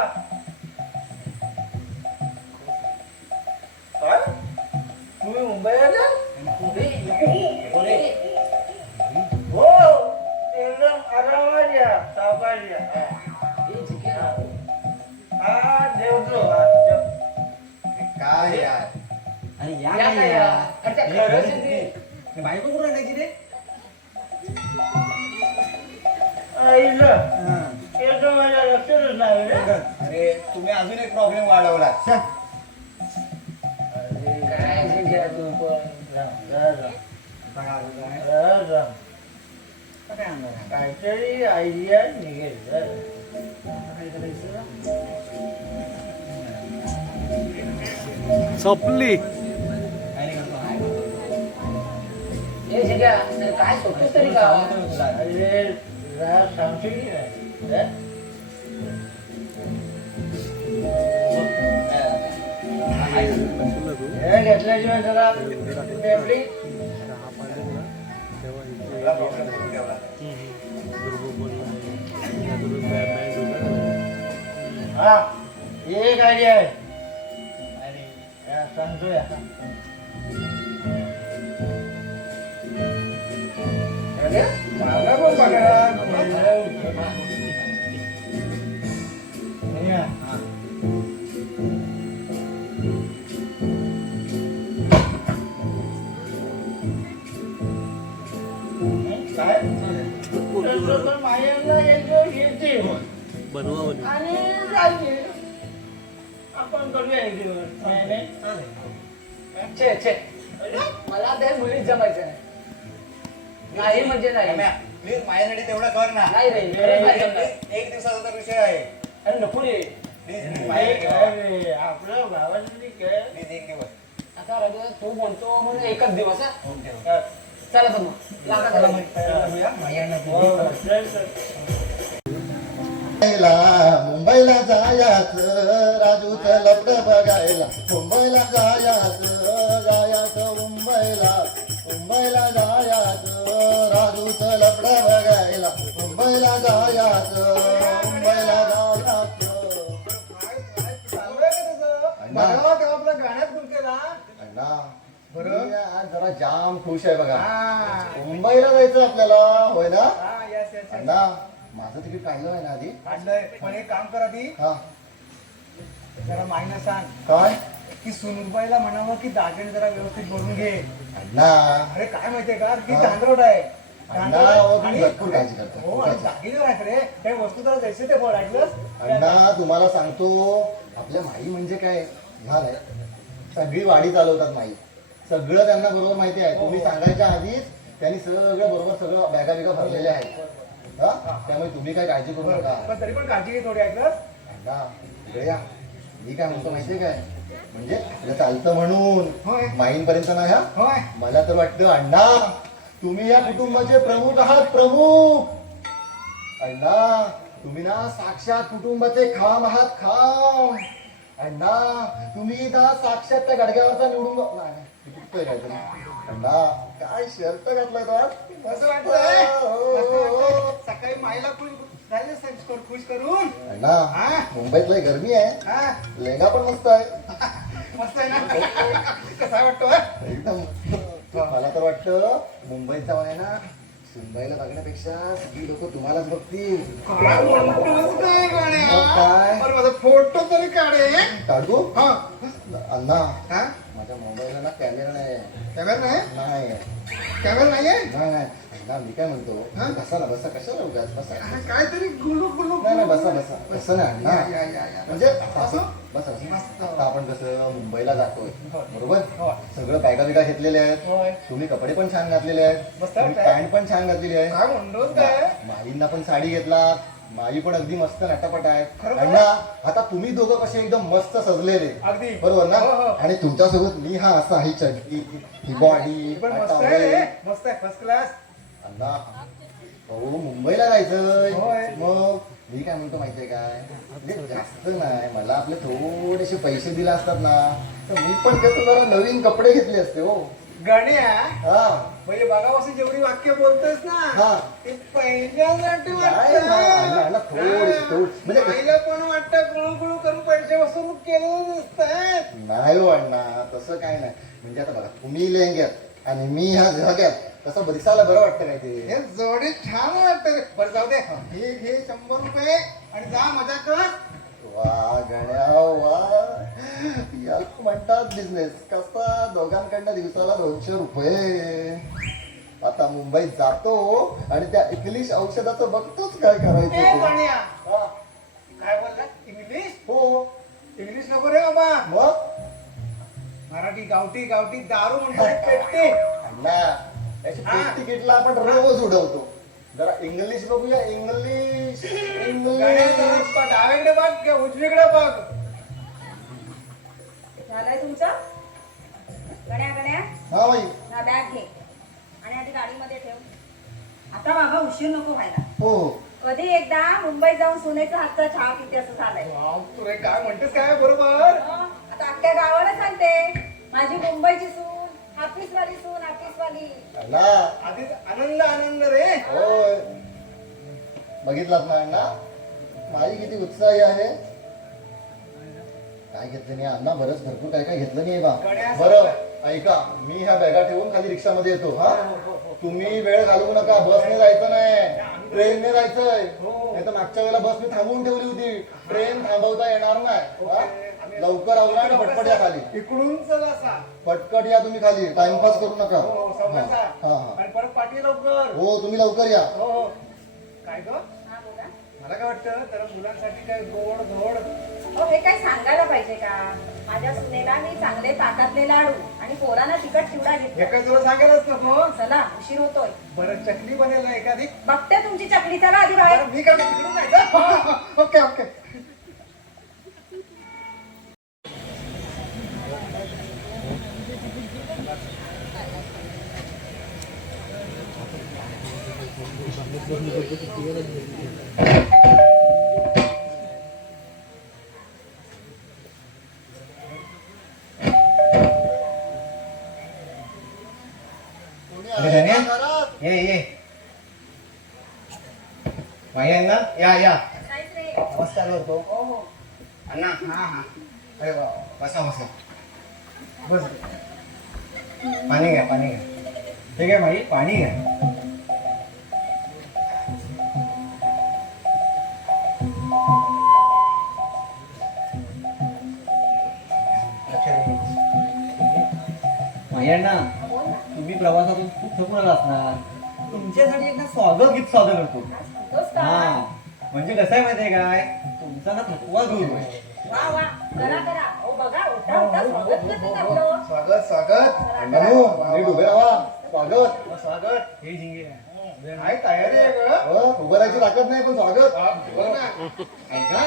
काय? तुम्ही मुंबईला? हो, एकदम आरामात या, सावकाश या. हा जेवतो. काय यार? आणि या या नाही काय या. या? अरे त्या खरंच आहे ते. हे बायको कुठं आणायची रे? आईला हा. येतो, माझ्या लक्षातच नाही रे. अरे तुम्ही अजून एक प्रॉब्लेम वाढवला. काय जिंकला तू पण. काय आणणार आहे? काहीतरी आयडिया निघेल. काय करायचं? संपली हे जिग्या, तर काय सोडतोस तरी का अरे जरा सांगशील की नाही? हे? हे घेतल्याशिवाय जरा टेबली हा हे गाडी आहे अरे या सांगतोय आता. अरे, मला पण पगार. हे या. काय तर मायाला एक दिवस येते बनवा म्हणे. आणि जाते. आपण करूया एक दिवस मायाने. छे छे मला ते मुलीत जमायचं नाही. नाही म्हणजे नाही. प्लीज माझ्यासाठी तेवढं कर ना. नाही रे, खरंच नाही जमणार. एक दिवसाचा तर विषय आहे. अरे नको रे. प्लीज अरे, आपलं भावासाठी काय प्लीज एक दिवस. आता राजू तू म्हणतो म्हणून एकच दिवस हा? ओके. चला तर मग लागा चला मग. हो, चल, चल. मुंबईला जायचं राजूचं लग्न बघायला. मुंबईला जायचं मुंबईला जायचं राजूचं लग्न बघायला. मुंबईला जायचं बघावं तेव्हा आपल्या गाण्यात गुण केला. अण्णा बरं. मी आज जरा जाम खुश आहे बघा. हा. मुंबईला जायचं आपल्याला, होय ना हा, yes, yes, yes. अण्णा? माझं तिकीट काढलं आहे ना आधी? काढलंय. पण एक काम करा ती हा जरा माईनं सांग काय की सुनबाईला म्हणावं की दागिने जरा व्यवस्थित भरून घे. अण्णा अरे काय माहितीये का की हा. धांदरोट आहे. अण्णा धांदरोट अहो, तुम्ही आणि- भरपूर काळजी करता. हो आणि दागिने आहेत रे. काही वस्तू जरा द्यायचे ते बोल ऐकलंस. अण्णा तुम्हाला सांगतो, आपल्या माई म्हणजे काय झालंय, सगळी वाडी चालवतात माई. सगळं त्यांना बरोबर माहिती आहे. तुम्ही सांगायच्या आधीच त्यांनी सगळं बरोबर सगळं बॅगा बिगा भरलेल्या आहेत. हा त्यामुळे तुम्ही काय काळजी करू नका. पण तरी पण काळजी घे थोडी ऐकलंस. अण्णा इकडे या. मी काय म्हणतो माहितीये काय, म्हणजे आपलं चालतं म्हणून होय. माईंपर्यंत ना ह्या. होय. मला तर वाटतं अण्णा तुम्ही या कुटुंबाचे प्रमुख आहात, प्रमुख. अण्णा तुम्ही ना साक्षात कुटुंबाचे खांब आहात, खांब. अण्णा तुम्ही ना साक्षात त्या गडग्यावरचा निवडून नाही, चुकतोय काहीतरी. अण्णा काय शर्ट घातलाय तो आज? असं वाटतंय. हो. असं वाटतंय. सकाळी माईला खुश करून अण्णा हा? मुंबईतला गरमी आहे, हा लेंगा पण मस्त आहे. मस्त आहे ना. कसा वाटतोय एकदम मला तर वाटतं मुंबईत जाऊन आहे ना सुनबाईला बघण्यापेक्षा सगळी लोक तुम्हालाच बघतील. काय म्हणतोस काय गाण्या? मग काय? बरं, माझा फोटो तरी काढे. काढू हा अण्णा हा माझ्या मोबाईलला ना कॅमेरा नाही. कॅमेरा नाही. नाही कॅमेरा नाहीये. नाही नाही अण्णा मी काय म्हणतो, हा? बसा ना बसा, कशाला उगाच बसा. काहीतरी गुलू गुलू नाही नाही बसा बसा बसा ना अण्णा. या, या, या. म्हणजे असं? बसा मस्त. बसा. आता आपण कसं मुंबईला जातोय हो. बरोबर, हो. सगळं बॅगा बिगा घेतलेले आहेत. होय. तुम्ही कपडे पण छान घातलेले आहेत, मस्त तुम्ही वाटतंय. पॅन्ट पण छान घातलेली आहे. काय म्हणतोस काय? माईंना पण साडी घेतला, माई पण अगदी मस्त नटापट आहे. खरोखर? अण्णा आता तुम्ही दोघं कसे एकदम मस्त सजलेले, अगदी. बरोबर ना? हो, हो. आणि तुमच्यासोबत मी हा असा ही चड्डी, ही बॉडी, पण मस्त आहे रे. मस्त आहे, फर्स्ट क्लास. अण्णा हो मुंबईला जायचंय. होय. मग मी काय म्हणतो माहितीये काय, म्हणजे जास्त नाही, मला आपले थोडेसे पैसे दिले असतात ना तर मी पण कसं जरा नवीन कपडे घेतले असते हो. गण्या हा म्हणजे बघापासून जेवढी वाक्य बोलतोस हा. ना ते पहिल्यासाठी नाही ना, अण्णा, थोडीशी. म्हणजे आईला पण वाटतं गुळू करून पैसे वसूल केलेलं दिसतात. नाही हो अण्णा, तसं काय नाही. म्हणजे आता बघा तुम्ही लेंग्यात आणि मी ह्या झग्यात कसं दिसायला बरं वाटतं काय ते. हे जोडी छान वाटतं रे. बरं जाऊ दे, हे घे 100 रुपये आणि जा मजा कर. वा गण्या वा, याला म्हणतात बिझनेस. कसा दोघांकडनं दिवसाला 200 रुपये. आता मुंबईत जातो आणि त्या इंग्लिश औषधाचं बघतोच काय करायचं ए ते. गण्या, हा, काय बोलला? इंग्लिश? हो इंग्लिश नको रे बाबा. मग मराठी गावठी गावठी दारू म्हणतो रे, पेटते. अण्णा त्याची तिकीटला आपण रोज उडवतो. जरा इंग्लिश बघूया, इंग्लिश गण्या, इंग्लिश. जरा डावीकडे बघ किंवा उजवीकडे बघ. झालंय तुमचं? गण्या गण्या हा बाई. ना बॅग घे आणि आधी गाडीमध्ये ठेव. आता बाबा उशीर नको व्हायला. हो कधी एकदा मुंबईत जाऊन सुनेचा हातचा चहा पिते असं झालंय. वाव, तू रे काय म्हणतेस काय बरोबर. आता अख्ख्या गावाला सांगते माझी मुंबईची सून, ऑफिसवाली सून, ऑफिसवाली. ना आधीच आनंद आनंद रे. होय बघितलात ना अण्णा माई किती उत्साही आहे. काय घेतलं नाही अण्णा बरंच भरपूर काय काय घेतलं नाही बा. बरं ऐका मी ह्या बॅगा ठेवून खाली रिक्षामध्ये येतो. हा तुम्ही वेळ घालवू नका. बसने जायचं नाही, ट्रेनने जायचंय. नाही तर मागच्या वेळेला बस मी थांबवून ठेवली होती. ट्रेन थांबवता येणार नाही. हा? लवकर आवरा आणि पटपट या खाली. इकडून चला असा. पटकट या तुम्ही खाली. टाइमपास करू नका. हो सावकाश जा. हा हा आणि परत पाठी लवकर. हो तुम्ही लवकर या. हो हो. काय ग हा बोला. मला काय वाटतं तर मुलांसाठी काय गोड धोड. हो हे काय सांगायला पाहिजे का? माझ्या सुनेला मी चांगले ताकातले लाडू आणि पोरांना तिखट चिवडा हे घेतला. काय तुला सांगायलाच नको. चला उशीर होतोय. बरं चकली बनेल ना एखादी. बघते तुमची चकली. चला आधी बाहेर. बरं, मी काय तिकडून जायचं. Okay okay. कोणी अरे आहे धन्या? का घरात? ये माई आहे ना. या नाहीच रे. नमस्कार करतो. हो हो. अण्णा. हा हा. अरे वा बसा बसा. बस. पाणी घ्या पाणी घ्या. ठीक आहे माई पाणी घ्या. मायांना बोल ना. तुम्ही प्रवासातून खूप थकून आला असणार. तुमच्यासाठी एकदा स्वागत गीत सादर करतो. काय सांगतोस का? हा म्हणजे कसं आहे माहितीये काय तुमचा ना थकवा दूर होईल. वा वा. करा करा. हो बघा उठा उठा. स्वागत करते आपलं. स्वागत स्वागत. अण्णांनो, नीट उभे राहा. स्वागत. स्वागत. हे झिंगे आहे तयारी आहे ग. हो, उभं राहायची ताकद नाही पण स्वागत. बोल ना. ऐका हो.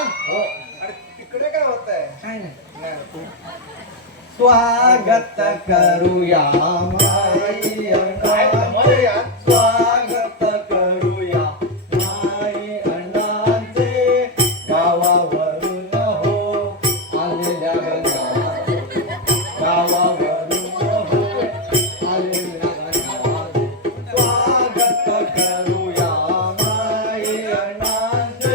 अरे तिकडे काय होत आहे. काय नाही स्वागत करूया माई काय अण्णा. धमाल आहे यार. स्वागत करूया माई अण्णांचे गावावरून हो आलेल्या गणाचे. गावावरून हो आलेल्या गणाचे. स्वागत करूया माई अण्णांचे.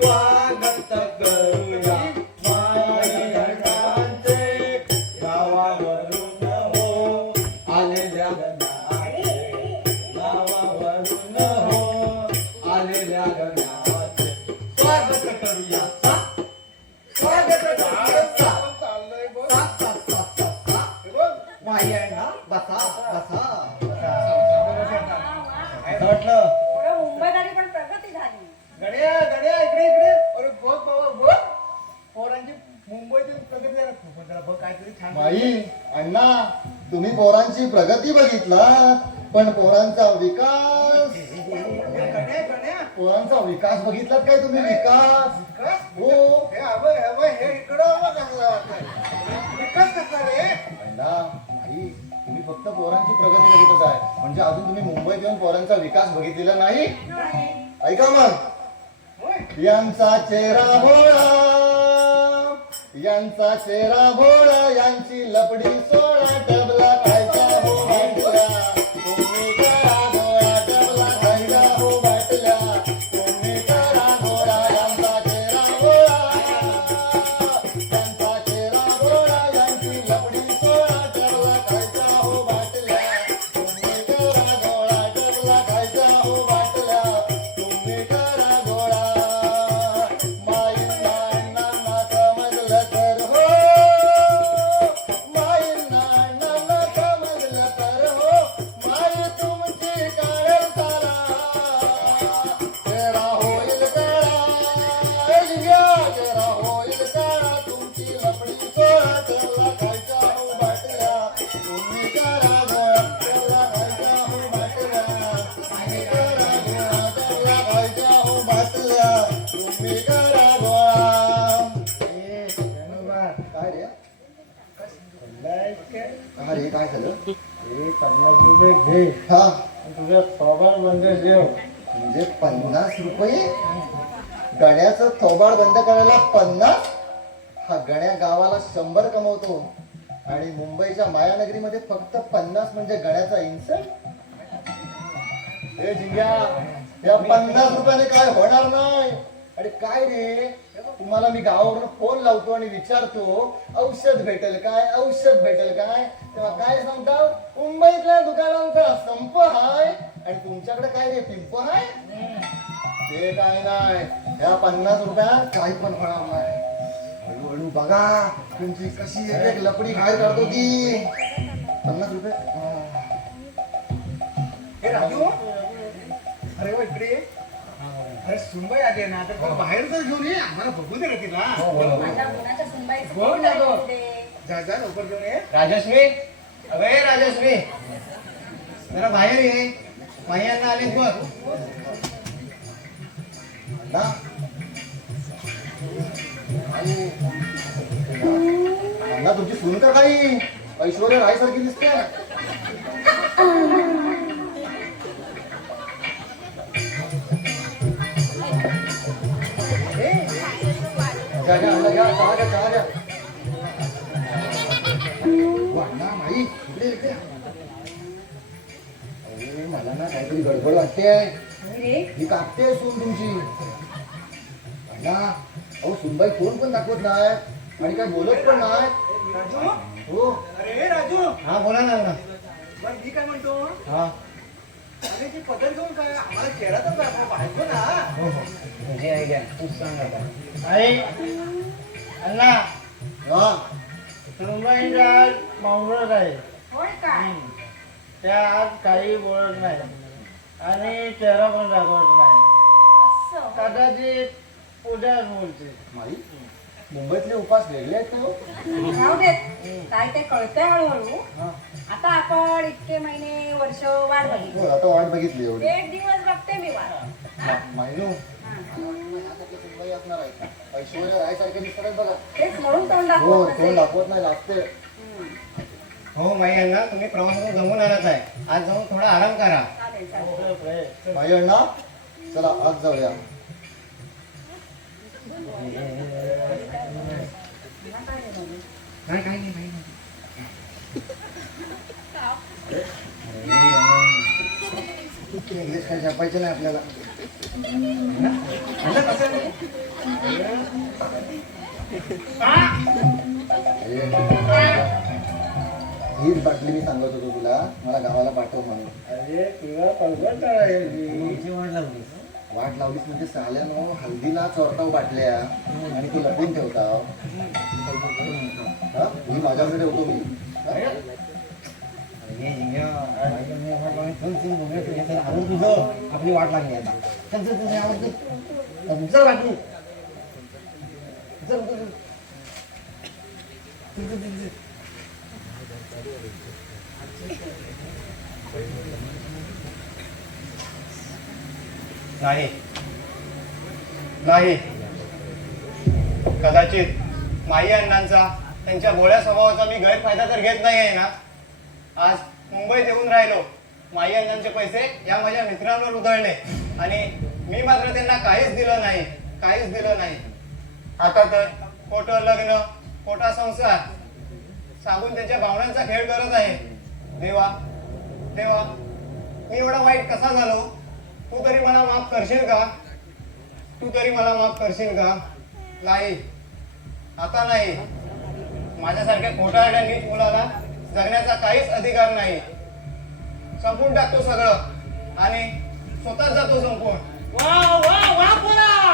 स्वागत करूया माई अण्णांचे गावावरून हो आलेल्या गणाचे. गावावरून हो आलेल्या गणाचे. स्वागत करूया सा. स्वागत करूया सा. चाललंय बघ. सा सा सा सा सा. हे बघ. माई अण्णा बसा बसा. काय असं वाटलं थोडं मुंबईत आली पण प्रगती झाली. गड्या गड्या इकडे इकडे. अरे बघ बाबा बघ. पोरांची मुंबईतील प्रगती जरा जरा बघ काहीतरी छान. माई अण्णा तुम्ही पोरांची प्रगती बघितला पण पोरांचा विकास. गण्या गण्या. पोरांचा विकास बघितलात काय तुम्ही? विकास. विकास. हो हे बघ हे इकडं बघ कसला वाटतंय. विकास कसला रे. अण्णा आई तुम्ही फक्त पोरांची प्रगती बघितच आहे म्हणजे अजून तुम्ही मुंबईत येऊन पोरांचा विकास बघितलेला नाही. ऐका मग होय. यांचा चेहरा भोळा, यांचा चेहरा भोळा, यांची लपडी सोळा, डबला खायचा हो बाटल्या. तुम्ही करा गोळा, डबला खायचा हो बाटल्या. तुम्ही करा गोळा, यांचा चेहरा भोळा, यांचा चेहरा भोळा, यांची लपडी सोळा, डबला खायचा हो बाटल्या. तुम्ही करा गोळा, डबला खायचा हो बाटल्या. तुम्ही करा गोळा. माईंना अण्णांना समजलं तर हो, माईंना अण्णांना रे काय झालं? हे 50 रुपये घे हा आणि तुझ्या थोबाड बंद ठेव. म्हणजे 50 रुपये? गण्याचं थोबाड बंद करायला 50? हा गण्या गावाला 100 कमवतो आणि मुंबईच्या मायानगरीमध्ये फक्त 50 म्हणजे गण्याचा इन्सल्ट. ए जिंग्या, या 50 रुपयाने काय होणार नाही. आणि काय रे, तुम्हाला मी गावावरून फोन लावतो आणि विचारतो औषध भेटेल काय, औषध भेटेल काय, तेव्हा काय सांगता मुंबईतल्या दुकानांचा संप हाय आणि तुमच्याकडे काय रे पिंप हाय. ते काय नाही, या 50 रुपयात काही पण होणार नाही. हळूहळू बघा तुमची कशी एक एक लपडी बाहेर काढतो ती. 50 रुपये हे राजू, अरे वा इकडे ये. अरे सुनबाई आली आहे ना, तर तुला बाहेर जर घेऊन ये, आम्हाला बघू दे रे तिला. माझ्या मुलाच्या सुनबाईचं बोल पोट ना आहे गं. तिथे. जा जा लवकर घेऊन ये. राजश्री अगे राजश्री जरा बाहेर ये. महिन्यांना आले बघ. ना अण्णा तुमची सून का काही ऐश्वर्या राय सारखी दिसते. घ्या घ्या अण्णा घ्या, चहा घ्या, चहा घ्या. ओ, अण्णा माई इकडे इकडे. अरे मला ना काहीतरी गडबड वाटते. अरे, ही कापते सून तुमची. अण्णा अहो सुनबाई फोन पण दाखवत नाही आणि काय बोलत पण नाही. राजू, हो अरे राजू, हा बोला ना ना. बरं मी काय म्हणतो, हा अरे ती पदर घेऊन काय आम्हाला चेहरा तर दाखव, बायको ना. हो हो तुझी आयडिया तूच सांग आता. आई अण्णा हा सुनबाईंच्या आज मावळत आहे. होय काय? त्या आज काही बोलत नाही आणि चेहरा पण दाखवत नाही. असं. कदाचित उद्याच बोलते. माई मुंबईतले उपास वेगळे आहेत का हो? राहू देत, काय ते कळतंय हळूहळू. हा. आता आपण इतके महिने वर्ष वाट बघितली. हो, आता वाट बघितली एवढी. एक दिवस बघते मी वाट. मायनू हा. सुनबाई असणार आहे. ऐश्वर्या राय सारखे दिसतात बघा. तेच म्हणून तोंड हो दाखवत तोंड नसेल. दाखवत नाही, लागते. हम्म. हो महिन्यांना तुम्ही प्रवासातून जमून आणत आहे. आज जाऊन थोडा आराम करा. चालेल चालेल. माई अण्णा चला आज जाऊया. काय काय नाही काही नाही. इंग्लिश काय छापायचं नाही आपल्याला. असं कसं नाही? हीच बाटली मी सांगत होतो तुला, मला गावाला पाठव म्हणून. अरे तुला कल्पना करायची. तुमची वाट लावली. वाट लावलीस म्हणजे साल्यानं हल्दीला चोरताव बाटल्या आणि तू लपून ठेवताव. हा? ही माझ्याकडे ठेवतो मी. हा? अरे जिंग्या, चल चल बघूया तुझ्या तर आवड तुझं. आपली वाट लागली आता. चल चल तुझी आवडते. चल बाकी. चल चल चल. चल, चल, चल, चल. नाही नाही कदाचित माई अण्णांचा त्यांच्या भोळ्या स्वभावाचा मी गैरफायदा तर घेत नाही आहे ना. आज मुंबईत येऊन राहिलो, माई अण्णांचे पैसे या माझ्या मित्रांवर उधळले आणि मी मात्र त्यांना काहीच दिलं नाही, काहीच दिलं नाही. आता तर खोटं लग्न, खोटा संसार सांगून त्यांच्या भावनांचा खेळ करत आहे. देवा देवा, मी एवढा वाईट कसा झालो? तू तरी मला माफ करशील का? तू तरी मला माफ करशील का? नाही, आता नाही. माझ्यासारख्या खोटारड्या नीच मुलाला जगण्याचा काहीच अधिकार नाही. संपून टाकतो सगळं आणि स्वतःच जातो संपून. वा वा वा बोला.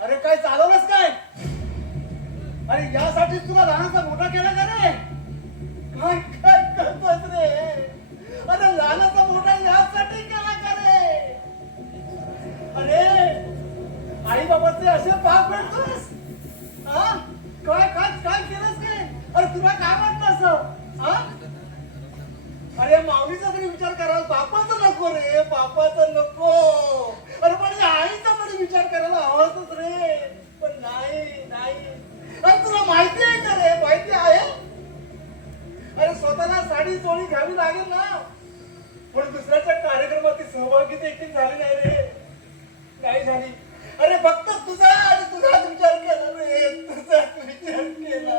अरे काय चालवलंस काय? अरे यासाठीच तुला लहानाचा मोठा केला का रे? काय काय करतोस रे? अरे लहानाचा मोठा यासाठी केला का रे? अरे आई बाबाचे असे पाप भेटतोस? हा? काय काय काय केलंस काय? अरे तुला काय वाटतं असं? हा? अरे माऊलीचा तरी विचार करा, बापाचा नको रे, बापाचा नको. अरे पण या आईचा तरी विचार करायला हवाच रे. पण नाही नाही. अरे तुला माहिती आहे का रे? माहिती आहे? अरे स्वतःला नाही झाली. अरे फक्त तुझा आणि तुझाच विचार केला रे, तुझाच विचार केला.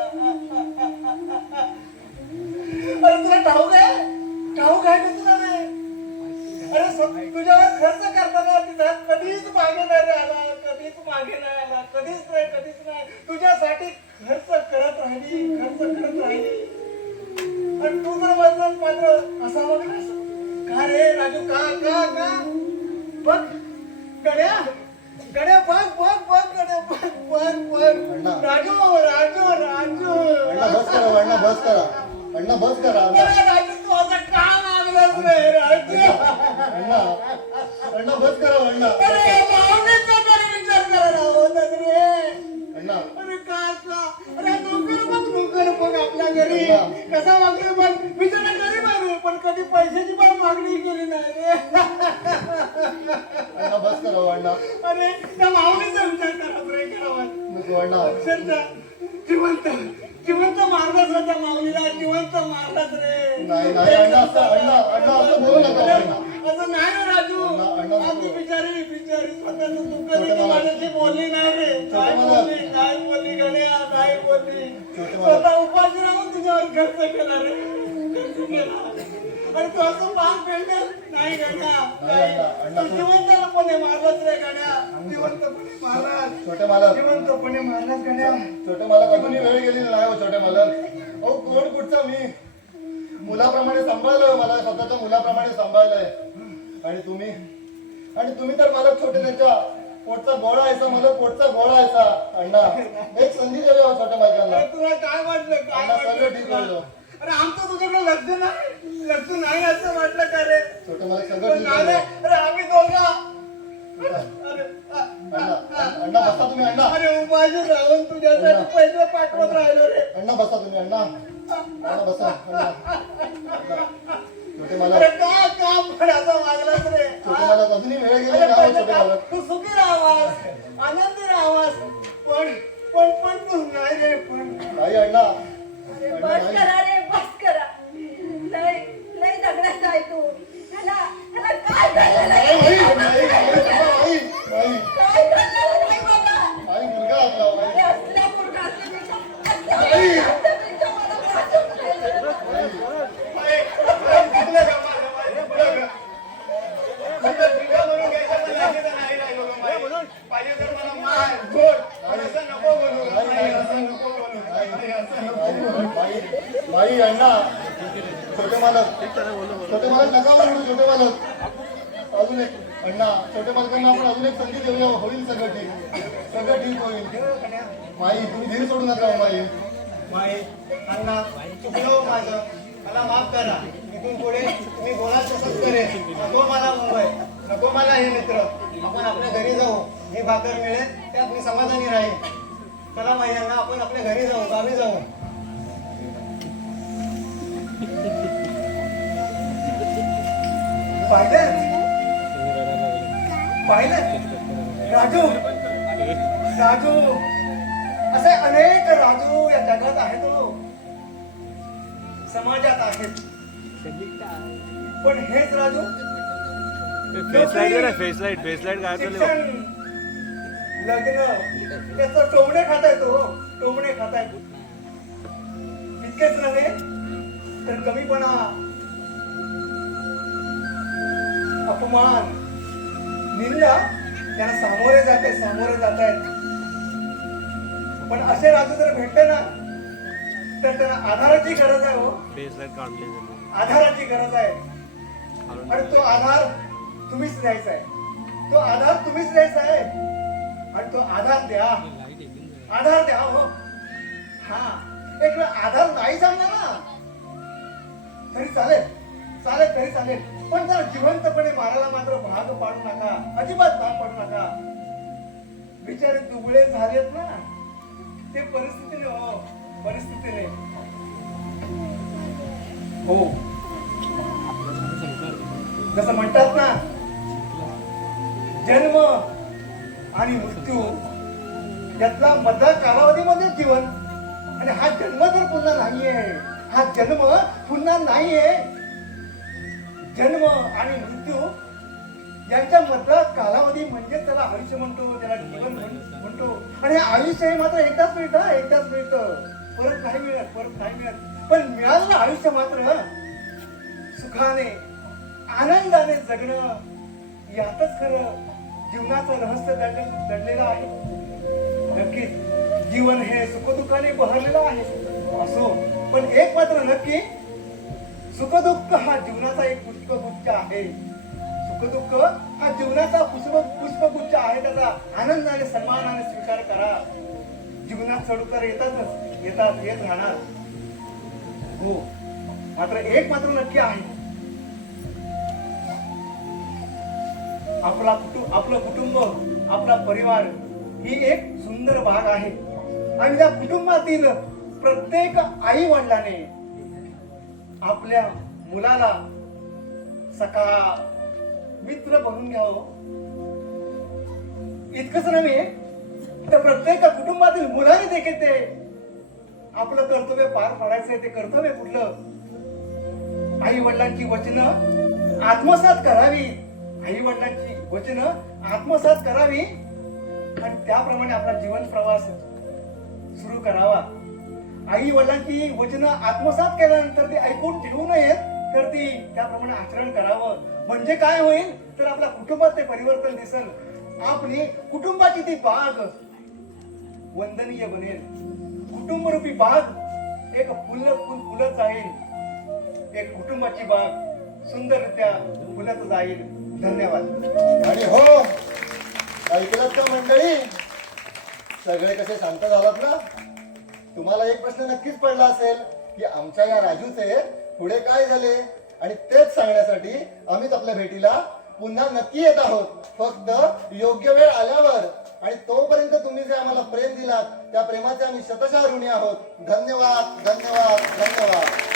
अरे तुला ठाऊक आहे का तुला रे? अरे तुझ्यावर खर्च करताना तिचा कधीच मागे नाही आला, कधीच नाही. तुझ्यासाठी खर्च करत राहिली. आणि तू जर मात्र असा वगैरे का रे राजू, का बघ गड्या बघ अण्णा. राजू अण्णा बस करा अरे राजू, तू असं का मागलास रे राजू? अण्णा बस करा अण्णा. अरे भावनेचा तरी विचार करायला होतात रे. अण्णा अरे अरे नोकर बघ आपल्या घरी अण्णा. कसा वागले बघ. बिचारा गरीब आहे रे, पण कधी पैशाची पण मागणी केली नाही रे. अण्णा बस करा अण्णा. अरे त्या माऊलीचा विचार करा रे, करावा. नको अण्णा. अक्षरशः जिवंत मारलाच रे त्या माऊलीला, जिवंत मारलाच रे. नाही अण्णा असं बोलू नका अण्णा. असं नाही रे राजू. अण्णा, आपली बिचारी स्वतःच दुःख देखील माझ्याशी बोलली नाही रे. काय बोलली गड्या, काय बोलली. स्वतः उपाशी राहून तुझ्यावर खर्च केला रे, खर्च केला. आणि तू असं पान फेडलं नाही गड्या. तू जिवंतपणे मारलाच रे गड्या, जिवंतपणे मारलास. छोटे मालक जिवंतपणे मारलास गड्या. छोटे मालक अजूनही वेळ गेलेली नाही हो छोटे मालक. अहो कोण कुठचा मी मुलाप्रमाणे सांभाळलं, मला स्वतःच्या मुलाप्रमाणे सांभाळलंय. आणि तुम्ही तर मालक छोटे त्यांच्या पोटचा गोळा आहेसा, मला पोटचा गोळा आहेसा. अण्णा एक संधी द्यावी हो छोट्या मालकांना. अरे तुला काय वाटलं, काय अण्णा सगळं ठीक वाटलं होईल. अरे आमचं तुझ्याकडे लक्ष नाही असं वाटलं का रे? छोटे मालक सगळं पण ठीक नाही होईल. रे, अरे आम्ही दोघं अण्णा बसा तुम्ही अण्णा. अरे उपाशी राहून तुझ्यासाठी पैसे पाठवत राहिलो रे. अण्णा बसा तुम्ही अण्णा. बसा अण्णा. छोटे मालक अरे का पण असं वागलास रे? छोटे मालक अजूनही वेळ गेली अरे नाही हो पहिले छोटे का- मालक. तू सुखी राहावास, आनंदी राहावास. पण तू नाही रे. पण नाही अण्णा. अरे अण्णा बस नाही. करा रे, बस करा. लय दगडात आहे तू. ह्याला काय झालं नाही, नाही? नाही, नाही, नाही. काय झालं नाही बाबा? आई मुलगा आपला आई. अरे असल्या पोरगा असल्यापेक्षा असल्यापेक्षा मला वाचून राहिलं. पाहिजे तर मला मार, घोड, पण असं नको बोलू. असं नको बोलू. बाई अण्णा छोटे मालक नका म्हणू छोटे मालक. अजून एक अण्णा छोटे मालकांना आपण अजून एक संधी देऊया, होईल सगळं ठीक होईल. माई तुम्ही धीर सोडू नका हो, माई. अण्णा चुकलो माझं, मला माफ करा. इथून पुढे मी बोलाच तसंच करेन. नको मला मुंबई, नको मला हे मित्र. आपण आपल्या घरी जाऊ, ही भाकर मिळेल त्यात मी समाधानी राहील. चला माई अण्णा, आपण आपल्या घरी जाऊ, गावी जाऊ. पाहिलं राजू असे अनेक राजू या जगात आहेत हो, समाजात आहेत. पण हेच राजू फेसलाईट काय शिक्षण, लग्न याचं टोमणे खातायत हो, टोमणे खातायत. इतकेच नव्हे तर कमीपणा, अपमान, निंदा त्यांना सामोरे जात आहेत. पण असे राजू जर भेटले ना तर त्यांना आधाराची गरज आहे हो, आधाराची गरज आहे. आणि तो आधार तुम्हीच द्यायचा आहे, तो आधार तुम्हीच द्यायचा आहे. आणि तो आधार द्या हो. हा एक वेळ आधार नाही जमला ना तरी चालेल, पण जर जिवंतपणे मारायला मात्र भाग पाडू नका, अजिबात भाग पाडू नका. बिचारे दुबळे झालेत ना ते परिस्थितीने हो. जसं म्हणतात ना, जन्म आणि मृत्यू यातला मधला कालावधीमध्ये जीवन. आणि हा जन्म तर पुन्हा नाहीये, जन्म आणि मृत्यू यांच्या मधला कालावधी म्हणजे त्याला आयुष्य म्हणतो, त्याला जीवन म्हणतो. आणि हे आयुष्य हे मात्र एकदाच मिळतं, एकदाच मिळतं. परत नाही मिळत, परत नाही मिळत. पण मिळालेलं आयुष्य मात्र सुखाने आनंदाने जगणं यातच खरं जीवनाचं रहस्य दडलेलं आहे. नक्कीच जीवन हे सुखदुःखाने बहरलेलं आहे असो, पण एक मात्र नक्की, सुखदुःख हा जीवनाचा एक पुष्पगुच्छ आहे. सुखदुःख हा जीवनाचा पुष्पगुच्छ आहे. त्याचा आनंदाने सन्मानाने स्वीकार करा. जीवनात चढउतार येतातच, येत राहणार. हो, मात्र एक मात्र नक्की आहे, आपलं कुटुंब, आपला परिवार ही एक सुंदर बाग आहे. आणि त्या कुटुंबातील प्रत्येक आई वडिलाने आपल्या मुलाला सखा मित्र बनवून घ्यावं. इतकंच नव्हे तर प्रत्येक कुटुंबातील मुलाने देखील ते आपलं कर्तव्य पार पाडायचंय. ते कर्तव्य कुठलं? आई वडिलांची वचनं आत्मसात करावी. आई वडिलांची वचनं आत्मसात करावी आणि त्याप्रमाणे आपला जीवन प्रवास सुरू करावा. आई वडिलांची वचनं आत्मसात केल्यानंतर ते ऐकून ठेवू नयेत, तर ती त्याप्रमाणे आचरण करावं. म्हणजे काय होईल तर आपल्या कुटुंबात ते परिवर्तन दिसेल. आपली कुटुंबाची ती बाग वंदनीय बनेल. कुटुंबरूपी बाग एक फुलत जाईल. एक कुटुंबाची बाग सुंदररित्या फुलत जाईल. धन्यवाद. आणि हो, ऐकलात का मंडळी? सगळे कसे शांत झालात ना? तुम्हाला एक प्रश्न नक्कीच पडला असेल की आमच्या या राजूचे पुढे काय झाले, आणि तेच सांगण्यासाठी आम्हीच आपल्या भेटीला पुन्हा नक्की येत आहोत, फक्त योग्य वेळ आल्यावर. आणि तोपर्यंत तुम्ही जे आम्हाला प्रेम दिलात त्या प्रेमाचे आम्ही शतशः ऋणी आहोत. धन्यवाद, धन्यवाद, धन्यवाद.